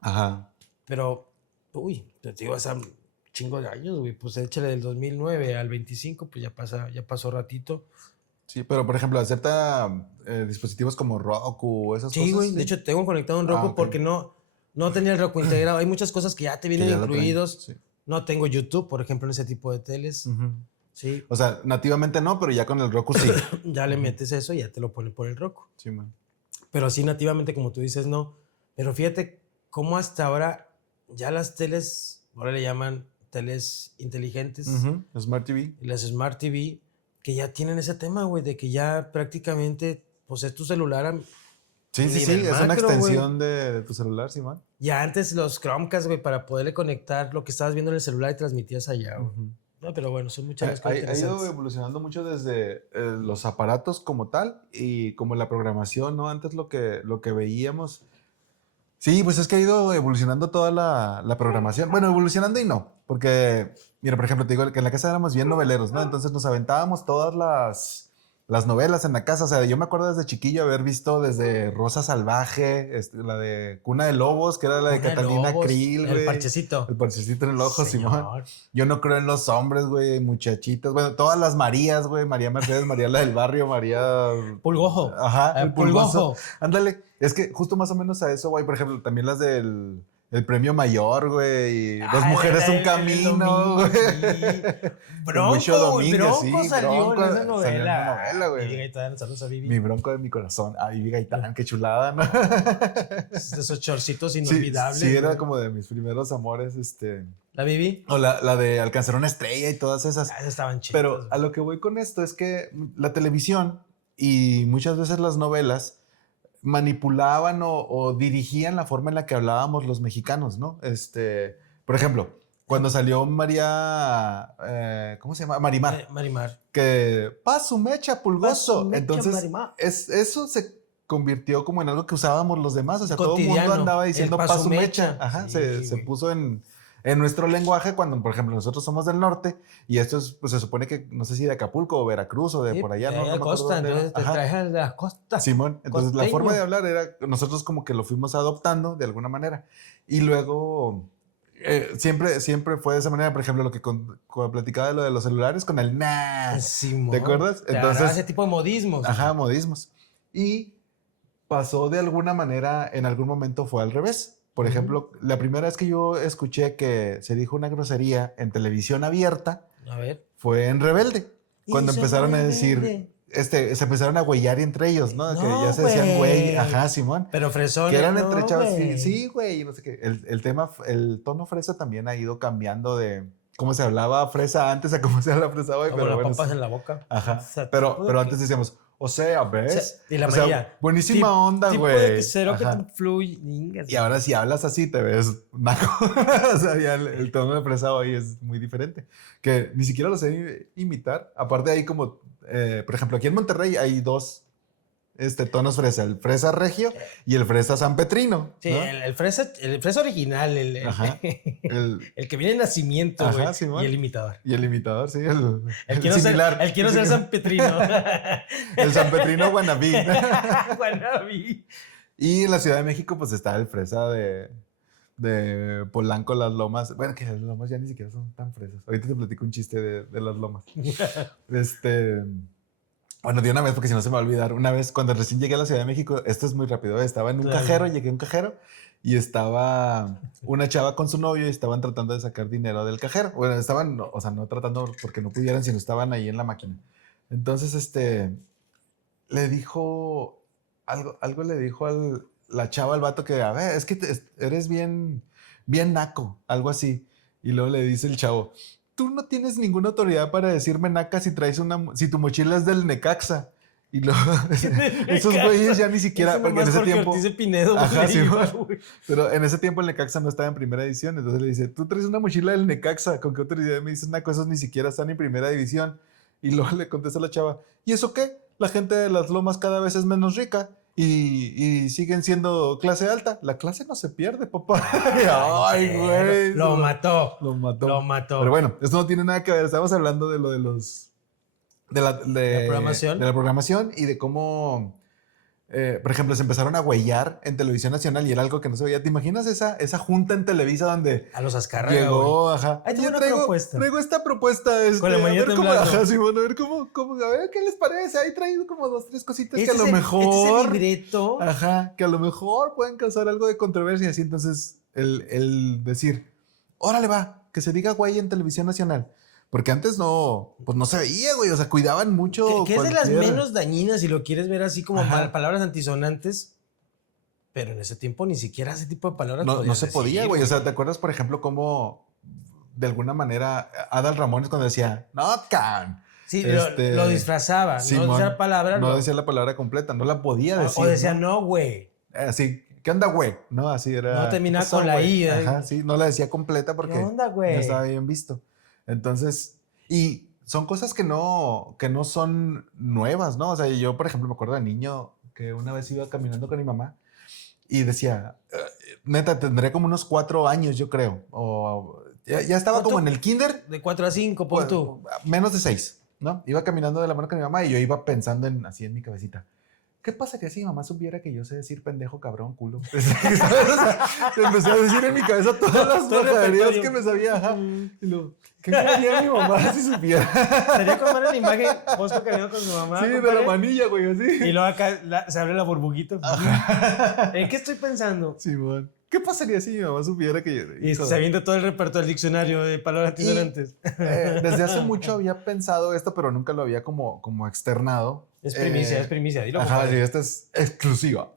Ajá. Pero, uy, te digo, hace un chingo de años, güey. Pues échale del 2009 al 25, pues ya pasó ratito. Sí, pero por ejemplo, acepta dispositivos como Roku o esas Sí, cosas. güey. De hecho, tengo conectado un Roku ok. porque no tenía el Roku integrado. Hay muchas cosas que ya te Que vienen ya lo traen, incluidos. sí. No tengo YouTube, por ejemplo, en ese tipo de teles. Ujú. Sí. O sea, nativamente no, pero ya con el Roku sí. Ya le metes eso y ya te lo ponen por el Roku. Sí, man. Pero así nativamente, como tú dices, no. Pero fíjate cómo hasta ahora ya las teles, ahora le llaman teles inteligentes, Ujú. Smart TV. las Smart TV, que ya tienen ese tema, güey, de que ya prácticamente, pues es tu celular. Sí, sí, sí. nivel Es una macro, extensión de tu celular, sí, man. Ya antes los Chromecast, güey, para poderle conectar lo que estabas viendo en el celular y transmitías allá, güey. Ujú. No, pero bueno, son muchas las Ha cosas ido interesantes. evolucionando mucho desde los aparatos como tal y como la programación, ¿no? Antes lo que veíamos. Sí, pues es que ha ido evolucionando toda la programación. Bueno, evolucionando y no, porque, mira, por ejemplo, te digo que en la casa éramos bien noveleros, ¿no? Entonces nos aventábamos todas las novelas en la casa. O sea, yo me acuerdo desde chiquillo haber visto desde Rosa Salvaje, la de Cuna de Lobos, que era la de Cuna de Catalina Lobos, Krill, güey. el parchecito. El parchecito en el ojo, Señor. Simón. Yo no creo en los hombres, güey, muchachitas. Bueno, todas las Marías, güey. María Mercedes, María la del barrio, María... Pulgojo. Ajá, el pulgoso. Pulgojo. Ándale. Es que justo más o menos a eso, güey. Por ejemplo, también las del el premio mayor, güey. Y Dos mujeres, un camino, güey. Bronco, Mucho güey, Domínguez, Bronco sí, salió Bronco en esa salió en novela. una novela, güey. Vivi Gaitán, saludos a Vivi. Mi bronco de mi corazón. Vivi Gaitán, qué chulada, ¿no? Esos chorcitos Sí, inolvidables. sí, era güey. como de mis primeros amores, ¿La Vivi? O la de Alcanzar una estrella y todas esas. Esas estaban chidas. Pero a lo que voy con esto es que la televisión y muchas veces las novelas manipulaban o dirigían la forma en la que hablábamos los mexicanos, ¿no? Por ejemplo, cuando salió María, ¿cómo se llama? Marimar, Marimar. que pa' su mecha, pulgoso. Pa' su mecha, Entonces, Marimar. eso se convirtió como en algo que usábamos los demás. O sea, todo el mundo Cotidiano, andaba el diciendo pa' pa' su su mecha. mecha. Ajá, Sí, se güey. puso en nuestro lenguaje cuando, por ejemplo, nosotros somos del norte y esto es, pues se supone que, no sé si de Acapulco o Veracruz o de Sí, por allá, de ¿no? ahí No de me acuerdo costa, dónde era. entonces te Ajá. traes de las costas. Simón, entonces la Costeño. forma de hablar era, nosotros como que lo fuimos adoptando de alguna manera. Y luego, siempre fue de esa manera, por ejemplo, lo que cuando platicaba de lo de los celulares con el nah. Simón. ¿Te acuerdas? Te agarraba ese tipo de modismos. Ajá, güey. modismos. Y pasó de alguna manera, en algún momento fue al revés. Por Ujú. ejemplo, la primera vez que yo escuché que se dijo una grosería en televisión abierta A ver. fue en Rebelde. Cuando Y soy empezaron a decir, rebelde. se empezaron a güeyar entre ellos, ¿no? Que No, ya se decían güey, güey. ajá, Simón. Pero fresones, Que eran no, entre chavos, güey. sí, güey, no sé qué. El tono fresa también ha ido cambiando de cómo se hablaba fresa antes a cómo se habla fresa hoy, Como pero las bueno. papas en la boca. Ajá, O sea, pero tipo de que- antes decíamos, o sea, ¿ves? y la O sea, María, buenísima onda, tipo de güey. que cero que Ajá. te fluye. Ningas, Y ahora si hablas así te ves naco. O sea, ya el tono de fresa hoy es muy diferente. Que ni siquiera lo sé imitar. Aparte hay como, por ejemplo, aquí en Monterrey hay dos tonos fresa. El fresa regio y el fresa sanpetrino. Sí, ¿no? el fresa original, Ajá. el que viene en nacimiento, Ajá, güey. Simón. Y el imitador. Y el imitador, sí. El quiero similar. ser San Petrino. El sanpetrino wannabe. Guanabí. Y en la Ciudad de México pues está el fresa de Polanco, Las Lomas. Bueno, que Las Lomas ya ni siquiera son tan fresas. Ahorita te platico un chiste de Las Lomas. Bueno, de una vez, porque si no se me va a olvidar. Una vez, cuando recién llegué a la Ciudad de México, esto es muy rápido, estaba en un cajero, llegué a un cajero y estaba una chava con su novio y estaban tratando de sacar dinero del cajero. Bueno, estaban, o sea, no tratando porque no pudieran, sino estaban ahí en la máquina. Entonces, le dijo, algo le dijo la chava al vato que, a ver, es que eres bien naco, algo así. Y luego le dice el chavo, tú no tienes ninguna autoridad para decirme naca si tu mochila es del Necaxa. Y luego, esos güeyes ya ni siquiera, Eso porque en nomás ese tiempo... Ortiz de Pinedo, Ajá, güey, sí, güey. pero en ese tiempo el Necaxa no estaba en primera división, entonces le dice, tú traes una mochila del Necaxa, ¿con qué autoridad me dices naco? Esos ni siquiera están en primera división. Y luego le contesta la chava, ¿y eso qué? La gente de las lomas cada vez es menos rica y siguen siendo clase alta. La clase no se pierde, papá. Ay, güey. Lo mató. Lo mató. Lo mató. Pero bueno, esto no tiene nada que ver. Estamos hablando de lo de los... De la programación. De la programación y de cómo... por ejemplo, se empezaron a güeyar en Televisión Nacional y era algo que no se veía. ¿Te imaginas esa junta en Televisa donde A los Azcárraga, güey. llegó, ajá? Ahí tengo Oye, una propuesta. Traigo esta propuesta. Con la a manilla ver cómo, temblando. ajá, sí, bueno, a ver cómo, a ver qué les parece. Ahí traído como 2, 3 cositas que a lo Este es mejor, el libreto. ajá, que a lo mejor pueden causar algo de controversia. Así entonces, el decir, órale va, que se diga güey en Televisión Nacional. Porque antes no, pues no se veía, güey. O sea, cuidaban mucho. Que es de las cualquier- menos dañinas si lo quieres ver así como Ajá. palabras antisonantes. Pero en ese tiempo ni siquiera ese tipo de palabras No podías se podía, decir, güey. O sea, ¿te acuerdas, por ejemplo, cómo de alguna manera Adal Ramones cuando decía, no, can? Sí, lo disfrazaba. Simón, no decía la palabra. no decía la palabra completa, no la podía decir. O decía ¿no? no, güey. Así, ¿qué onda, güey? No, así era. No terminaba ¿qué pasó, con la güey? I, Ajá, sí, no la decía completa porque ¿Qué onda, güey? ya estaba bien visto. Entonces, y son cosas que no son nuevas, ¿no? O sea, yo, por ejemplo, me acuerdo de niño que una vez iba caminando con mi mamá y decía, neta, tendría como unos 4 años, yo creo. O ya estaba ¿Cuánto? como en el kinder. De 4 a 5, pon tú. Menos de 6, ¿no? Iba caminando de la mano con mi mamá y yo iba pensando así en mi cabecita. ¿Qué pasaría si mi mamá supiera que yo sé decir pendejo, cabrón, culo? Empecé a decir en mi cabeza todas las Todo el bajaderías repertorio. que me sabía. Ajá. Y luego, ¿qué haría mi mamá si supiera? Sería como ver la imagen, vos caminando con su mamá. Sí, de compadre, la manilla, güey, así. Y luego acá se abre la burbujita. ¿En qué estoy pensando? Simón. ¿Qué pasaría si mi mamá supiera que yo... Y se avienta todo el repertorio del diccionario de palabras antisonantes. Desde hace mucho había pensado esto, pero nunca lo había como externado. Es primicia. Dilo, Ajá, compadre. sí, esta es exclusiva.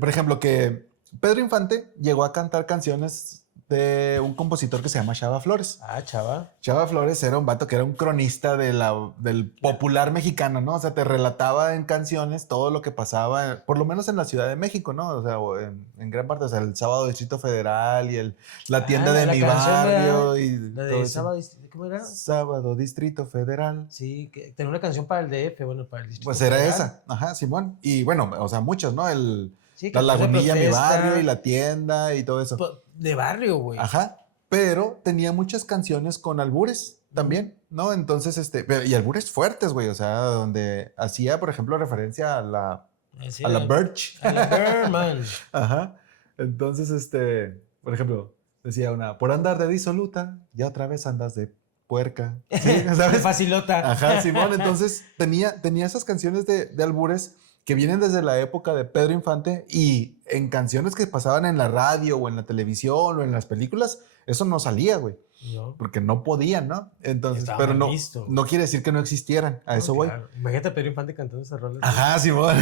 Por ejemplo, que Pedro Infante llegó a cantar canciones de un compositor que se llama Chava Flores. Ah, chava. Chava Flores era un vato que era un cronista del popular mexicano, ¿no? O sea, te relataba en canciones todo lo que pasaba, por lo menos en la Ciudad de México, ¿no? O sea, en gran parte, o sea, el Sábado Distrito Federal y la tienda de la mi canción barrio de- y La todo de eso. sábado, ¿cómo era? Sábado Distrito Federal. Sí, que tenía una canción para el DF, bueno, para el Distrito Pues era Federal. esa, ajá, Simón. Y bueno, o sea, muchas, ¿no? Sí, La canciones de Lagunilla, mi protesta, barrio y la tienda y todo eso. De barrio, güey. Ajá. Pero tenía muchas canciones con albures también, ¿no? Entonces, y albures fuertes, güey. O sea, donde hacía, por ejemplo, referencia a la Birch. A la Berman. Ajá. Entonces, por ejemplo, decía una, por andar de disoluta, ya otra vez andas de puerca. ¿Sí? De ¿Sabes? facilota. Ajá, Simón. Entonces, tenía esas canciones de albures que vienen desde la época de Pedro Infante y en canciones que pasaban en la radio o en la televisión o en las películas, eso no salía, güey. No. Porque no podían, ¿no? Entonces, Estaba pero mal no, visto. no quiere decir que no existieran. A eso voy. Claro. Imagínate a Pedro Infante cantando esas rolas. Ajá, Simón.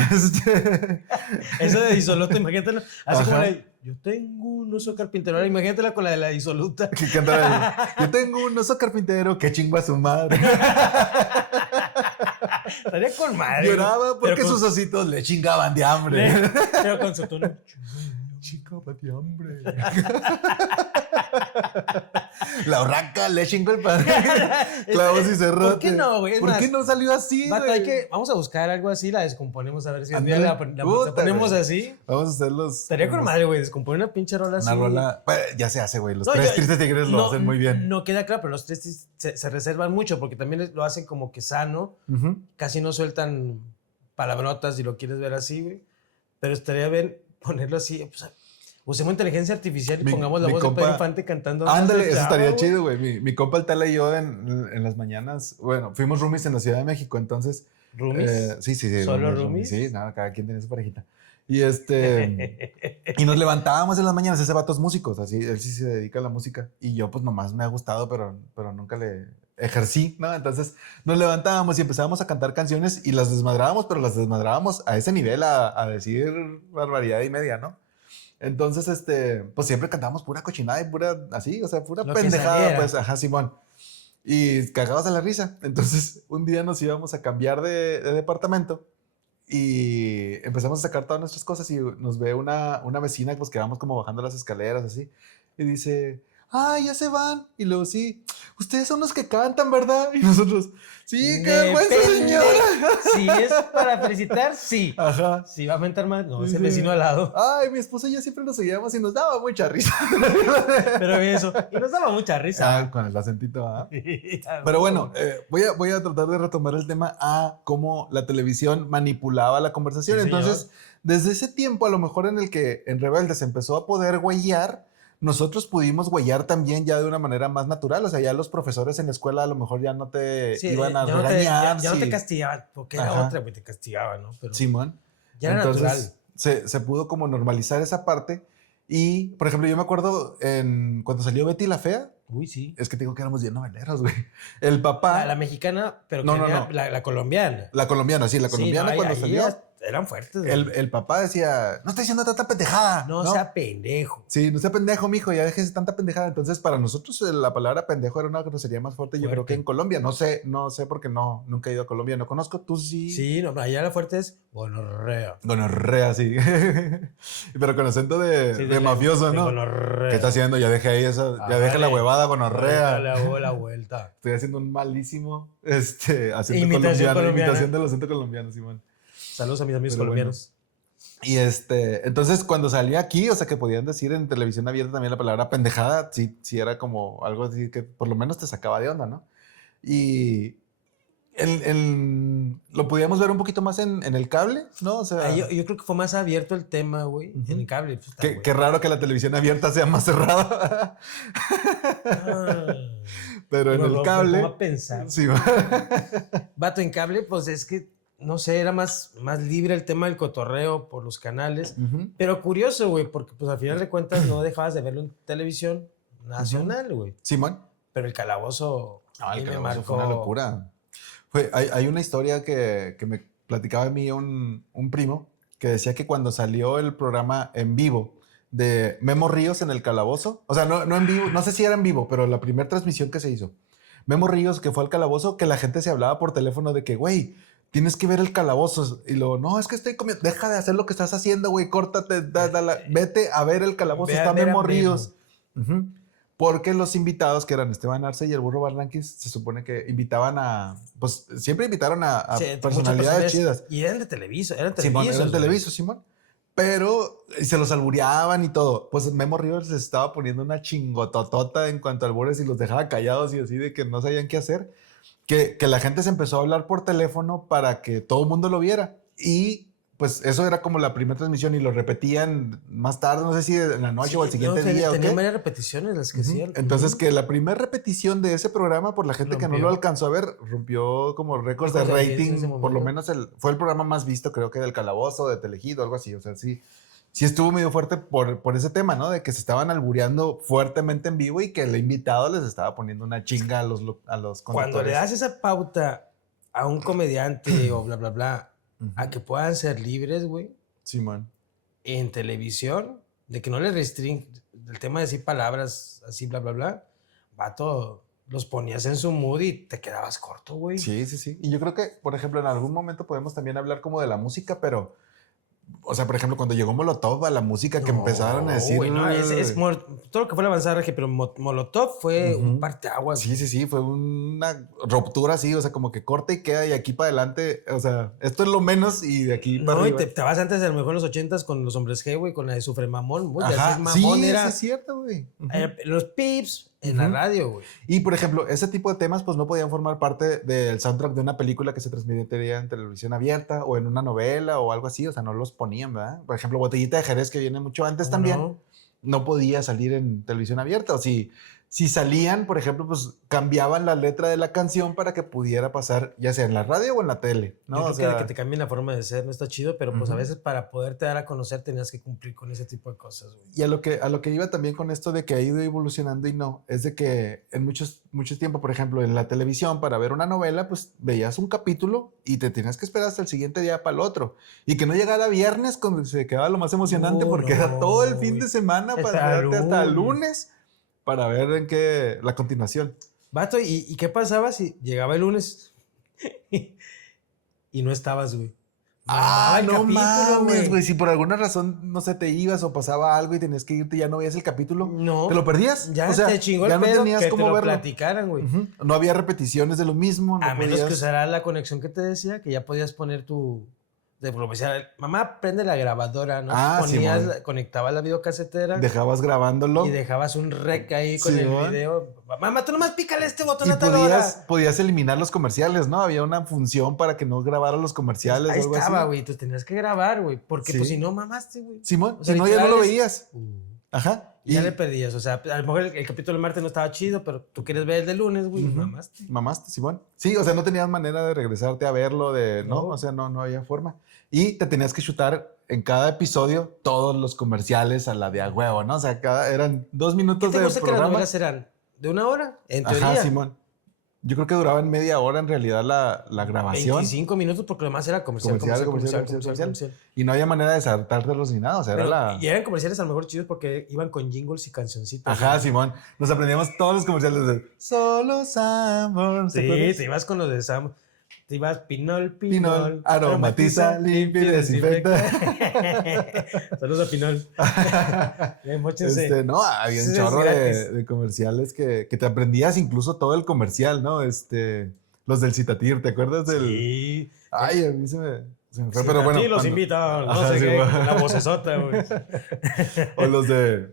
Eso de disoluta, imagínatelo. Así Ajá. como la de, yo tengo un oso carpintero. Ahora imagínatela con la de la disoluta. Que cantaba el, yo tengo un oso carpintero que chingo a su madre. Estaría con madre. Lloraba porque Pero con- sus ositos le chingaban de hambre. Pero con su tono. Chingaba de hambre. La urraca le chingó el padre. Clavos y cerrote. ¿Por qué no, güey? Es ¿Por más, qué no salió así, vato, güey? vamos a buscar algo así, la descomponemos a ver si un día Ándale. la Puta, ponemos güey. así. Vamos a hacer los... Estaría con madre, güey, descomponer una pinche rola así. Una rola... Pues, ya se hace, güey. Los No, Tres yo- Tristes Tigres lo no, hacen muy bien. No queda claro, pero los tres se reservan mucho porque también lo hacen como que sano. Ujú. Casi no sueltan palabrotas si lo quieres ver así, güey. Pero estaría bien ponerlo así. Pues, usemos inteligencia artificial y Mi- pongamos la mi voz compa- de Pedro Infante cantando. Ándale, Chavo, eso estaría güey. chido, güey. Mi compa el Tala y yo en las mañanas, bueno, fuimos roomies en la Ciudad de México, entonces... ¿Roomies? Sí. ¿Solo roomies? Sí, nada, cada quien tiene su parejita. Y y nos levantábamos en las mañanas, ese vato es músico, o sea, sí, él sí se dedica a la música. Y yo, pues, nomás me ha gustado, pero nunca le ejercí, ¿no? Entonces, nos levantábamos y empezábamos a cantar canciones y las desmadrábamos, pero las desmadrábamos a ese nivel, a decir barbaridad y media, ¿no? Entonces, pues siempre cantábamos pura cochinada y pura, así, o sea, pura Lo que pendejada, saliera. pues, ajá, Simón. Y cagados a la risa. Entonces, un día nos íbamos a cambiar de departamento y empezamos a sacar todas nuestras cosas y nos ve una vecina, pues que vamos como bajando las escaleras así, y dice, ¡ay, ya se van! Y luego, sí, ustedes son los que cantan, ¿verdad? Y nosotros, ¡sí, qué vergüenza, Depende. señora! Si es para felicitar, sí. Ajá. Si va a mentar más, no, es el Sí. vecino al lado. Ay, mi esposa y yo siempre nos seguíamos y nos daba mucha risa. Pero eso. Y nos daba mucha risa. Ah, con el acentito, ¿ah? Pero bueno, voy a tratar de retomar el tema a cómo la televisión manipulaba la conversación. Sí, señor. Entonces, desde ese tiempo, a lo mejor en el que en Rebelde se empezó a poder güeyar, nosotros pudimos güeyar también ya de una manera más natural. O sea, ya los profesores en la escuela a lo mejor ya no te Sí, iban a ya no te- regañar. ya no te si- castigaban, porque era Ajá. otra, güey, te castigaban, ¿no? Pero Simón. ya era Entonces, natural. se pudo como normalizar esa parte. Y, por ejemplo, yo me acuerdo cuando salió Betty la Fea, Uy, sí. es que te digo que éramos bien noveleros, güey. El papá... La mexicana, pero No, que no, tenía no. La colombiana. La colombiana, sí, la colombiana Sí, no, cuando ahí salió. eran fuertes. güey. El papá decía, no está diciendo tanta pendejada. No sea pendejo. Sí, no sea pendejo, mijo, ya déjese tanta pendejada. Entonces, para nosotros la palabra pendejo era una grosería más fuerte, yo creo que en Colombia. No sé porque nunca he ido a Colombia, no conozco. ¿Tú sí? Sí, no, allá la fuerte es gonorrea. Gonorrea, sí. Pero con acento de mafioso, ¿no? Gonorrea. ¿Qué está haciendo? Ya deje ahí eso, ya deje la Dale. huevada, gonorrea. Le hago la vuelta. Estoy haciendo un malísimo acento Imitación colombiano, colombiana. imitación del acento colombiano, Simón. Saludos a mis amigos Pero colombianos. Y entonces cuando salía aquí, o sea, que podían decir en televisión abierta también la palabra pendejada, sí era como algo así que por lo menos te sacaba de onda, ¿no? Y lo podíamos ver un poquito más en el cable, ¿no? O sea, Yo creo que fue más abierto el tema, güey, Ujú. en el cable. Puta, güey. qué raro que la televisión abierta sea más cerrada, Ah. pero en Me el pongo cable... a pensar. Sí, Vato, en cable, pues es que, no sé, era más libre el tema del cotorreo por los canales. Ujú. Pero curioso, güey, porque pues al final de cuentas no dejabas de verlo en televisión nacional, güey. Simón. Pero el calabozo, Ah, a el mí me calabozo fue marcó. una locura. Hay una historia que me platicaba a mí un primo que decía que cuando salió el programa en vivo de Memo Ríos en el calabozo, o sea, no en vivo, no sé si era en vivo, pero la primera transmisión que se hizo, Memo Ríos que fue al calabozo, que la gente se hablaba por teléfono de que, güey, tienes que ver el calabozo. Y luego, no, es que estoy comiendo, deja de hacer lo que estás haciendo, güey, córtate, vete a ver el calabozo, Ve a está ver a Memo Memo. Ríos. Ujú. Porque los invitados, que eran Esteban Arce y el Burro Barranquis, se supone que invitaban pues siempre invitaron a Sí, muchas personalidades chidas. Y eran de Televisa, eran Simón, televisos. eran güey. televisos, Simón. Pero se los albureaban y todo. Pues Memo Ríos les estaba poniendo una chingototota en cuanto a albures y los dejaba callados y así de que no sabían qué hacer. Que la gente se empezó a hablar por teléfono para que todo el mundo lo viera. Y pues eso era como la primera transmisión y lo repetían más tarde, no sé si en la noche o al siguiente no, día. Tenían ¿O qué? varias repeticiones las que hacían. Entonces, que la primera repetición de ese programa, por la gente que no lo alcanzó a ver, rompió como récords de rating. Por lo menos fue el programa más visto, creo que del Calabozo, de Telegido, algo así. O sea, sí estuvo medio fuerte por ese tema, ¿no? De que se estaban albureando fuertemente en vivo y que el invitado les estaba poniendo una chinga a los conductores. Cuando le das esa pauta a un comediante o bla, bla, bla, a que puedan ser libres, güey. Simón. En televisión, de que no les restringen el tema de decir palabras así, bla, bla, bla, vato, los ponías en su mood y te quedabas corto, güey. Sí. Y yo creo que, por ejemplo, en algún momento podemos también hablar como de la música, pero... O sea, por ejemplo, cuando llegó Molotov a la música que empezaron a decir... Güey, no, todo lo que fue el avanzar, pero Molotov fue un parteaguas. Sí, fue una ruptura así, o sea, como que corta y queda y aquí para adelante, o sea, esto es lo menos y de aquí para arriba. No, y te vas antes, a lo mejor en los 80s con los Hombres G, güey, con la de Sufre Mamón. Güey, Ajá, mamón sí, era, eso es cierto, güey. Los pips en la radio, güey. Y, por ejemplo, ese tipo de temas pues no podían formar parte del soundtrack de una película que se transmitiría en televisión abierta o en una novela o algo así, o sea, no los ponían, ¿verdad? Por ejemplo, Botellita de Jerez, que viene mucho antes también, no podía salir en televisión abierta, o si salían, por ejemplo, pues cambiaban la letra de la canción para que pudiera pasar ya sea en la radio o en la tele, ¿no? Yo creo que te cambien la forma de ser no está chido, pero pues a veces para poderte dar a conocer tenías que cumplir con ese tipo de cosas, güey. Y a lo que iba también con esto de que ha ido evolucionando y no, es de que en mucho tiempo, por ejemplo, en la televisión para ver una novela, pues veías un capítulo y te tenías que esperar hasta el siguiente día para el otro. Y que no llegara viernes cuando se quedaba lo más emocionante porque era todo el fin de semana para esperarte hasta el lunes para ver la continuación. Vato, ¿y qué pasaba si llegaba el lunes y no estabas, güey? No mames, güey. Si por alguna razón, no sé, te ibas o pasaba algo y tenías que irte y ya no veías el capítulo, no, ¿te lo perdías? Ya o sea, te chingó el ya pedo, no tenías que cómo te lo verlo. platicaran, güey. No había repeticiones de lo mismo. A menos que usara la conexión que te decía, que ya podías poner mamá, prende la grabadora, ¿no? Conectabas la videocasetera. Dejabas grabándolo. Y dejabas un rec ahí con el video. Mamá, tú nomás pícale este botón a tal hora. Podías eliminar los comerciales, ¿no? Había una función para que no grabara los comerciales. Ahí o algo estaba, así. güey. Tú tenías que grabar, güey. Porque pues si no mamaste, güey. Simón, o sea, si no ya no lo veías. Ajá. Y ya le perdías. O sea, a lo mejor el capítulo del martes no estaba chido, pero tú quieres ver el de lunes, güey. Mamaste, Simón. Sí, o sea, no tenías manera de regresarte a verlo, no, o sea, no había forma. Y te tenías que chutar en cada episodio todos los comerciales a la de a huevo, ¿no? O sea, eran 2 minutos de programa. ¿Qué te gusta que las novelas eran? ¿De 1 hora? En teoría. Ajá, Simón. Yo creo que duraban media hora en realidad la grabación. 25 minutos porque lo demás era comercial. Y no había manera de saltártelos ni nada. O sea, Y eran comerciales a lo mejor chidos porque iban con jingles y cancioncitas. Ajá, ¿no? Simón. Nos aprendíamos todos los comerciales de Solo Sanborns. Sí, te ibas con los de Sanborns. Te ibas Pinol. Aromatiza, limpia y desinfecta. Saludos a Pinol. No, había un chorro de comerciales que te aprendías incluso todo el comercial, ¿no? Los del Citatir, ¿te acuerdas del...? Sí. Ay, a mí se me fue, pero bueno. Sí, los invitan, no sé qué, la vocesota, güey. O los de,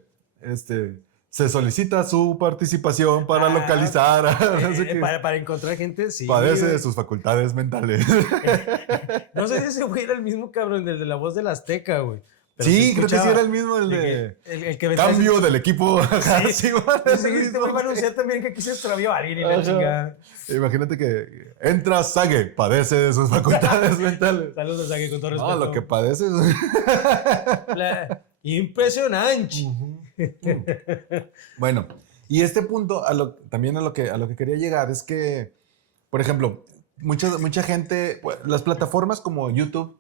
se solicita su participación para localizar. No sé para encontrar gente, sí. Padece de sus facultades mentales. No sé si ese güey era el mismo cabrón del de la voz del Azteca, güey. Pero sí, creo que sí era el mismo, el que cambio del equipo. Sí, te vuelvo a anunciar también que aquí se extravió alguien y la chica. Imagínate que entra Sage, padece de sus facultades mentales. Saludos a Sage, con todo respeto. No, lo que padece es... Impresionante. Bueno, y este punto, también a lo que quería llegar es que, por ejemplo, mucha gente, las plataformas como YouTube,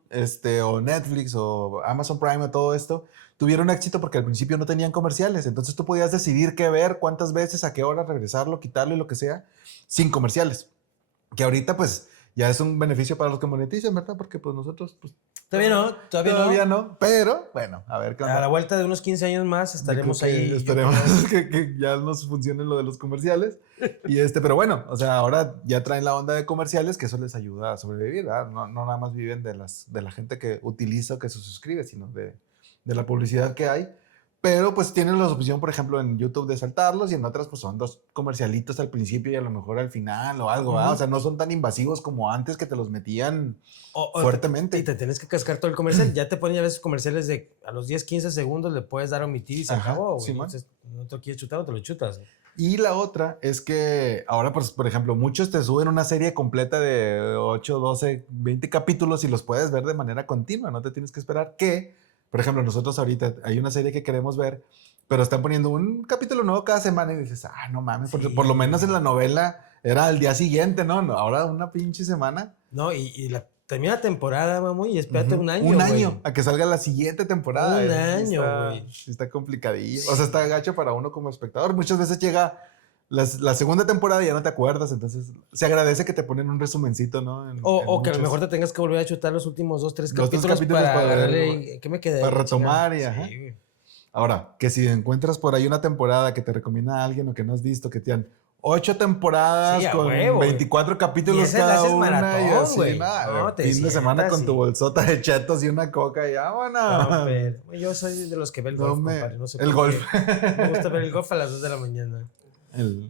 o Netflix o Amazon Prime o todo esto, tuvieron éxito porque al principio no tenían comerciales. Entonces tú podías decidir qué ver, cuántas veces, a qué hora, regresarlo, quitarlo y lo que sea, sin comerciales. Que ahorita, pues, ya es un beneficio para los que monetizan, ¿verdad? Porque, pues, nosotros, pues... Todavía no. Pero, bueno, a ver qué onda. A la vuelta de unos 15 años más estaremos ahí. Esperemos que ya nos funcione lo de los comerciales. Pero bueno, o sea, ahora ya traen la onda de comerciales, que eso les ayuda a sobrevivir, ¿verdad? No nada más viven de la gente que utiliza o que se suscribe, sino de la publicidad que hay. Pero pues tienes la opción, por ejemplo, en YouTube de saltarlos y en otras pues son 2 comercialitos al principio y a lo mejor al final o algo, ¿verdad? O sea, no son tan invasivos como antes que te los metían fuertemente. Y te tienes que cascar todo el comercial. Ya te ponen a veces comerciales de a los 10, 15 segundos le puedes dar a omitir y se acabó, güey. Entonces, no te lo quieres chutar o te lo chutas. Y la otra es que ahora, pues, por ejemplo, muchos te suben una serie completa de 8, 12, 20 capítulos y los puedes ver de manera continua. No te tienes que esperar que... Por ejemplo, nosotros ahorita hay una serie que queremos ver, pero están poniendo un capítulo nuevo cada semana y dices, no mames, sí. Por lo menos en la novela era al día siguiente, ¿no? Ahora una pinche semana. No, y termina la temporada, mamón, y espérate un año, Un año, a que salga la siguiente temporada. Un año, güey. Está complicadillo. Sí. O sea, está gacho para uno como espectador. Muchas veces llega la segunda temporada y ya no te acuerdas, entonces se agradece que te ponen un resumencito, ¿no? O que a lo mejor te tengas que volver a chutar los últimos 2, 3 capítulos para agarrarle, ¿qué me quedé? Para retomar y ajá. Sí, ahora, que si encuentras por ahí una temporada que te recomienda a alguien o que no has visto, que tienen 8 temporadas con 24 capítulos cada una. Maratón, y así, fin de semana con tu bolsota de chetos y una coca y vámonos. No, pero yo soy de los que ve el golf, compadre. No sé el golf. Me gusta ver el golf a las 2 de la mañana.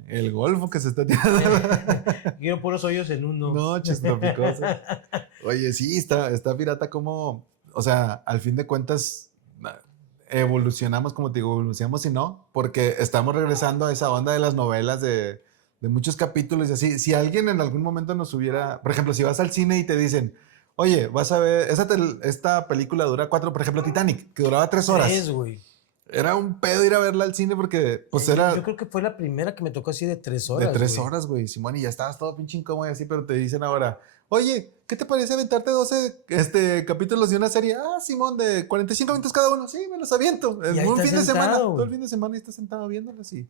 El golfo que se está tirando. Quiero puros hoyos en uno. Noches tropicosas. Oye, sí, está pirata como... O sea, al fin de cuentas, evolucionamos, como te digo, evolucionamos y no, porque estamos regresando a esa onda de las novelas de muchos capítulos y así. Si alguien en algún momento nos hubiera... Por ejemplo, si vas al cine y te dicen, oye, vas a ver... Esta película dura 4, por ejemplo, Titanic, que duraba 3 horas. 3, güey. Era un pedo ir a verla al cine porque, pues era... Yo creo que fue la primera que me tocó así de 3 horas. De 3 horas, güey, Simón, y ya estabas todo pinche incómodo y así, pero te dicen ahora, oye, ¿qué te parece aventarte 12 capítulos de una serie? Simón, de 45 minutos cada uno. Sí, me los aviento. En un fin de semana. Todo el fin de semana y estás sentado viéndolas y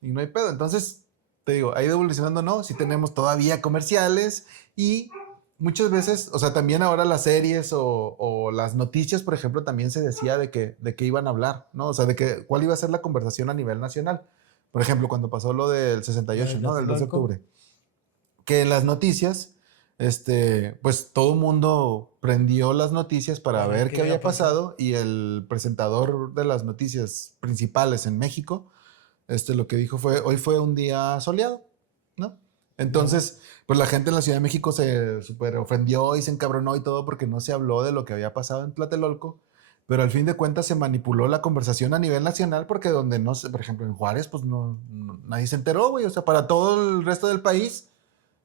no hay pedo. Entonces, te digo, ha ido evolucionando, ¿no? Sí tenemos todavía comerciales y... Muchas veces, o sea, también ahora las series o las noticias, por ejemplo, también se decía de qué iban a hablar, ¿no? O sea, cuál iba a ser la conversación a nivel nacional. Por ejemplo, cuando pasó lo del 68, ¿no? Del 2 de octubre. Que en las noticias, pues todo el mundo prendió las noticias para ver qué había pasado y el presentador de las noticias principales en México, lo que dijo fue, hoy fue un día soleado, ¿no? Entonces, pues la gente en la Ciudad de México se súper ofendió y se encabronó y todo porque no se habló de lo que había pasado en Tlatelolco, pero al fin de cuentas se manipuló la conversación a nivel nacional porque donde no sé, por ejemplo en Juárez, pues nadie se enteró, güey, o sea, para todo el resto del país,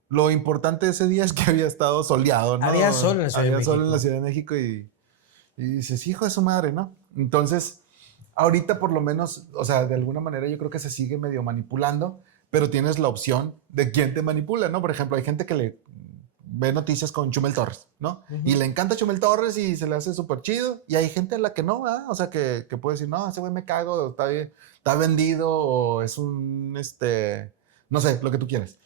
lo importante de ese día es que había estado soleado, ¿no? Había sol en la Ciudad de México. Había sol en la Ciudad de México y dices, hijo de su madre, ¿no? Entonces, ahorita por lo menos, o sea, de alguna manera yo creo que se sigue medio manipulando, pero tienes la opción de quién te manipula, ¿no? Por ejemplo, hay gente que le ve noticias con Chumel Torres, ¿no? Y le encanta Chumel Torres y se le hace súper chido. Y hay gente a la que no, ¿eh? O sea, que puede decir, no, ese güey me cago, está vendido o es un, no sé, lo que tú quieras.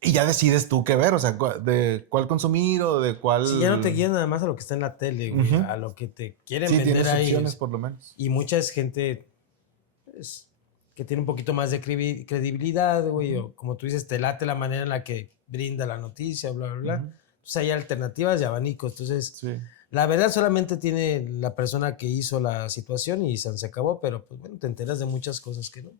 Y ya decides tú qué ver, o sea, de cuál consumir o de cuál... Sí, ya no te guían nada más a lo que está en la tele, güey, a lo que te quieren vender tienes ahí. Opciones, por lo menos. Y mucha gente... Pues, que tiene un poquito más de credibilidad, güey, o como tú dices, te late la manera en la que brinda la noticia, bla, bla, bla. Entonces hay alternativas y abanicos. Entonces, la verdad solamente tiene la persona que hizo la situación y se acabó, pero pues bueno, te enteras de muchas cosas que no.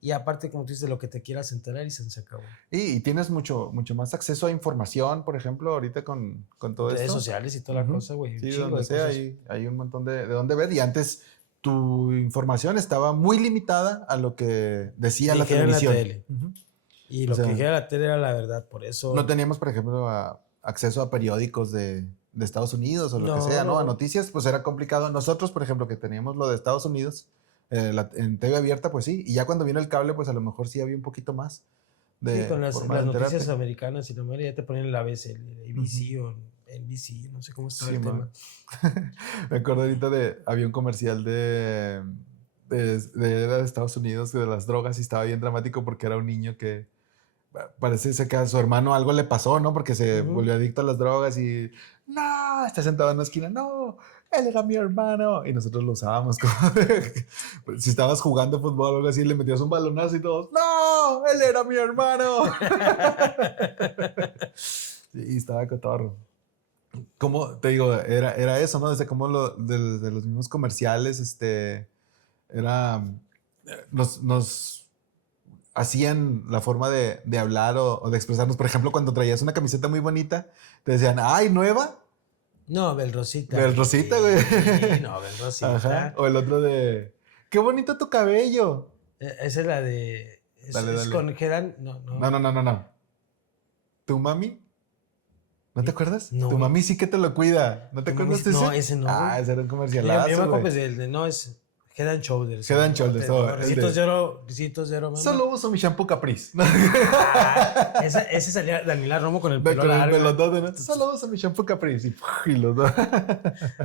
Y aparte, como tú dices, de lo que te quieras enterar y se acabó. Y tienes mucho más acceso a información, por ejemplo, ahorita con todo esto. Redes sociales y toda la cosa, güey. Sí, donde sea, hay un montón de dónde ver y antes... Tu información estaba muy limitada a lo que decía la televisión. La tele. Y lo que dijera la tele era la verdad, por eso... No teníamos, por ejemplo, acceso a periódicos de Estados Unidos o lo que sea, ¿no? A noticias, pues era complicado. Nosotros, por ejemplo, que teníamos lo de Estados Unidos, en TV abierta, pues sí. Y ya cuando vino el cable, pues a lo mejor sí había un poquito más de... Sí, con las noticias americanas y la mayoría ya te ponían el ABC, el ABC o... NBC, no sé cómo está el tema. Me acuerdo ahorita había un comercial era de Estados Unidos, de las drogas, y estaba bien dramático porque era un niño que parece que a su hermano algo le pasó, ¿no? Porque se volvió adicto a las drogas y no, está sentado en una esquina, no, él era mi hermano. Y nosotros lo usábamos como si estabas jugando fútbol o algo así, le metías un balonazo y todos, no, él era mi hermano. Y estaba cotorro. como te digo, era eso, ¿no? Desde como de los mismos comerciales, era, nos hacían la forma de hablar o de expresarnos. Por ejemplo, cuando traías una camiseta muy bonita, te decían, ¡ay, nueva! No, Belrosita. Belrosita, güey. Sí, no, Belrosita. Ajá. O el otro de, ¡qué bonito tu cabello! Esa es la de... Dale, es dale. con Gerard... No. No. ¿Tu mami? ¿No te acuerdas? No. Tu mami sí que te lo cuida. ¿No te acuerdas de ese? No, ese no, Ah, güey. ese era un Yo comercialazo, me acuerdo güey. pues no, es Head and Shoulders. Head and Shoulders, No, el Ricitos de- de oro, Ricitos de oro, mamá. Solo uso mi shampoo Caprice. Ese salía Daniela Romo con el Ve pelo con el largo. pelotote, ¿no? Solo uso mi shampoo Caprice. Y los dos.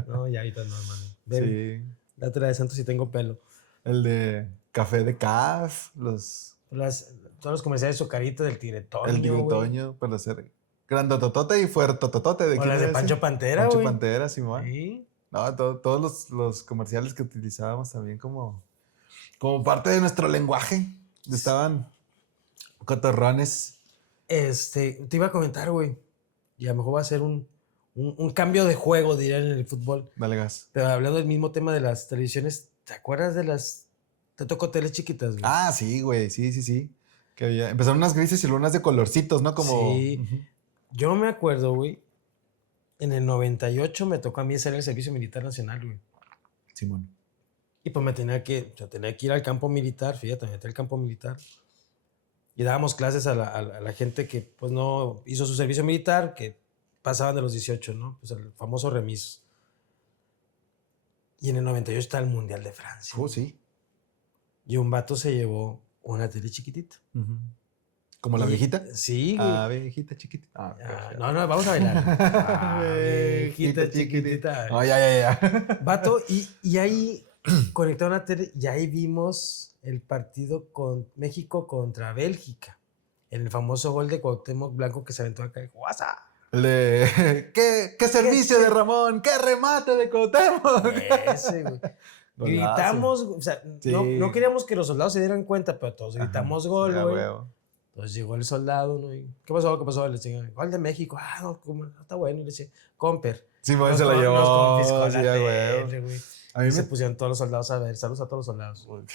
No, ya ahorita no, hermano. Ven, Sí. la otra de Santos si tengo pelo. El de café de CAF, Todos los comerciales de su carita del Tigre-Toño, el tigre güey. Toño, para hacer grandototote y fuertototote. ¿De O quién las de era Pancho ese? Pantera, Pancho güey. Pantera, Simón. Sí. No, todos los comerciales que utilizábamos también como parte de nuestro lenguaje. Estaban cotorrones. Te iba a comentar, güey. Y a lo mejor va a ser un cambio de juego, dirían en el fútbol. Dale gas. Pero hablando del mismo tema de las televisiones, ¿te acuerdas de las... Te tocó teles chiquitas, güey? Ah, sí, güey, sí. Que había, empezaron unas grises y luego unas de colorcitos, ¿no? Como... Sí. Ujú. Yo me acuerdo, güey, en el 98 me tocó a mí hacer el servicio militar nacional, güey. Simón. Y pues tenía que ir al campo militar, fíjate, me metí al campo militar. Y dábamos clases a la gente que pues no hizo su servicio militar, que pasaban de los 18, ¿no? Pues el famoso remiso. Y en el 98 está el Mundial de Francia. Sí. Y un vato se llevó una tele chiquitita. Ujú. ¿Como la Y- viejita? Sí, güey. Ah, viejita chiquitita. Ah, No, vamos a bailar. Viejita chiquitita. No, ya. Vato, y ahí conectaron la tele y ahí vimos el partido con México contra Bélgica. En el famoso gol de Cuauhtémoc Blanco que se aventó acá. ¡Guasa! ¿Qué servicio de Ramón? ¿Qué remate de Cuauhtémoc? Ese, güey. Golazo. Gritamos, o sea, Sí. no queríamos que los soldados se dieran cuenta, pero todos gritamos gol, Ya, güey. huevo. Entonces llegó el soldado, ¿no? Y, ¿qué pasó? Le decían, gol de México. Ah, no, está bueno. Y le decía, Comper. Simón se la Nos llevó. confiscó Sí, la ya, tele, huevo. güey. A mí Y se me... pusieron todos los soldados a ver. Saludos a todos los soldados. Uy.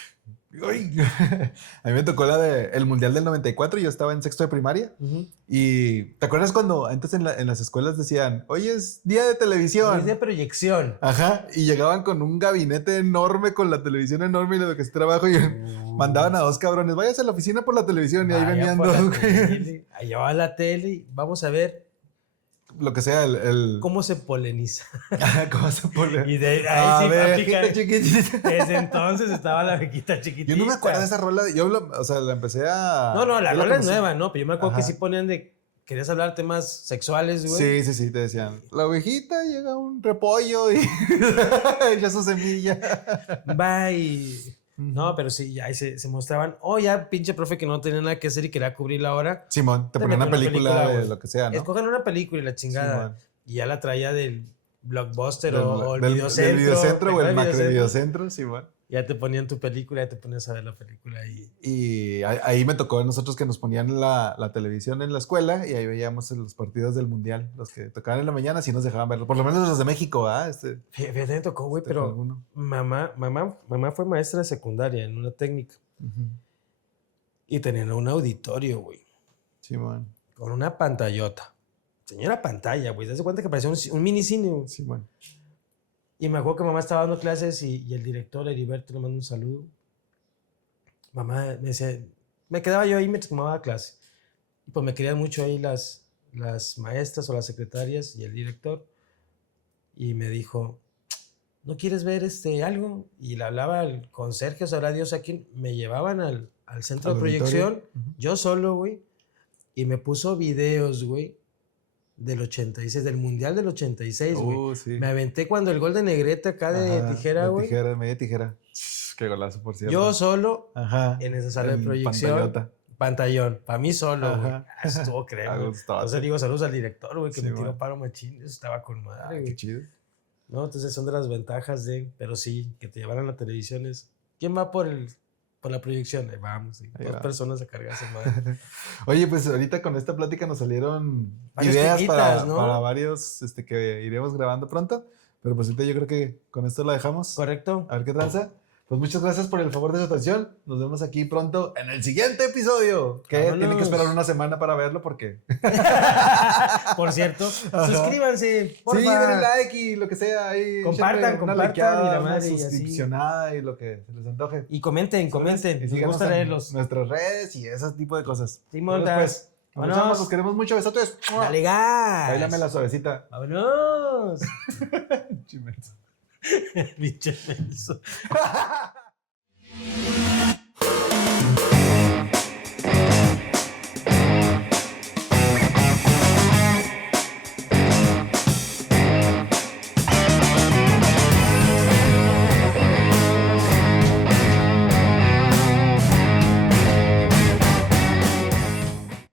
A mí me tocó la del Mundial del 94. Yo estaba en sexto de primaria. Ujú. Y ¿te acuerdas cuando antes en las escuelas decían, hoy es día de televisión? Es de proyección. Ajá, y llegaban con un gabinete enorme, con la televisión enorme y lo que es trabajo, y mandaban a dos cabrones, váyase a la oficina por la televisión, y ahí Vaya venían por la dos, güey. tele. Allá va la tele y vamos a ver Lo que sea, el... cómo se poliniza. ¿Cómo se pone? Y de A ahí sí ver, aplica. chiquitita. Desde entonces estaba la vequita chiquitita. Yo no me acuerdo de esa rola, o sea, la empecé a... No, la yo rola es conocí. nueva, ¿no? Pero yo me acuerdo que Ajá. sí ponían de... Querías hablar temas sexuales, güey. Sí, te decían, la ovejita llega un repollo y echa su semilla. Bye. No, pero sí, ya ahí se mostraban. Oh, ya pinche profe que no tenía nada que hacer y quería cubrir la hora. Simón, te Te ponían meten una una película película, de güey. lo que sea, ¿no? Escogen una película y la chingada. Simón. Y ya la traía del Blockbuster Del- o el del videocentro. videocentro o ¿te el acuerdas del macro videocentro, Simón. Ya te ponían tu película, ya te ponías a ver la película y... Y ahí me tocó a nosotros que nos ponían la televisión en la escuela y ahí veíamos los partidos del mundial, los que tocaban en la mañana, sí nos dejaban verlos, por lo menos los de México, ¿ah? Fíjate, me tocó, güey, pero alguno. mamá fue maestra de secundaria en una técnica Ujú. y tenían un auditorio, güey, Simón, con una pantallota. Señora pantalla, güey, te das cuenta que parecía un mini cine, güey. Simón. Y me acuerdo que mamá estaba dando clases y el director, Heriberto, le mandó un saludo. Mamá me decía, me quedaba yo ahí mientras mamá daba clase. Y pues me querían mucho ahí las maestras o las secretarias y el director. Y me dijo, ¿no quieres ver algo? Y le hablaba al conserje, o sabrá Dios a quién. Me llevaban al centro Al de auditorio. proyección, Ujú. yo solo, güey. Y me puso videos, güey, del 86, del Mundial del 86, güey. Sí. Me aventé cuando el gol de Negrete acá de Ajá, tijera, de güey. tijera, media tijera. Qué golazo, por cierto. Yo solo Ajá. en esa sala de en proyección. pantallota. Pantallón. Para mí solo, güey. Ajá. Estuvo crema. Ah, güey. gustaba, Entonces sí. digo saludos al director, güey, que Sí, me tiró man. paro machín. Eso estaba con madre, Qué güey. chido. ¿No? Entonces son de las ventajas de... Pero sí, que te llevaran a la televisión es... ¿Quién va por el por la proyección. Ahí vamos, Ahí 2 va. personas a cargar esa madre. Oye, pues ahorita con esta plática nos salieron Varios ideas temitas, ¿no? para varios que iremos grabando pronto. Pero pues ahorita yo creo que con esto la dejamos. ¿Correcto? A ver qué tranza. Pues muchas gracias por el favor de su atención. Nos vemos aquí pronto en el siguiente episodio. Que Vámonos. tienen que esperar una semana para verlo porque... Por cierto, Ajá. suscríbanse, Sí, denle porfa. like y lo que sea. Ahí, Compartan, échenle una compartan likeada, y la una madre y así. suscripcionada y lo que se les antoje. Y comenten, Y comenten. Nos síganos gusta en leerlos. nuestras redes y ese tipo de cosas. Sí, Bueno, montas. pues, nos Vámonos. vemos, los queremos mucho. Besotes. Dale gas. Bailame la suavecita. Vámonos. Chimenso. Pinche menso.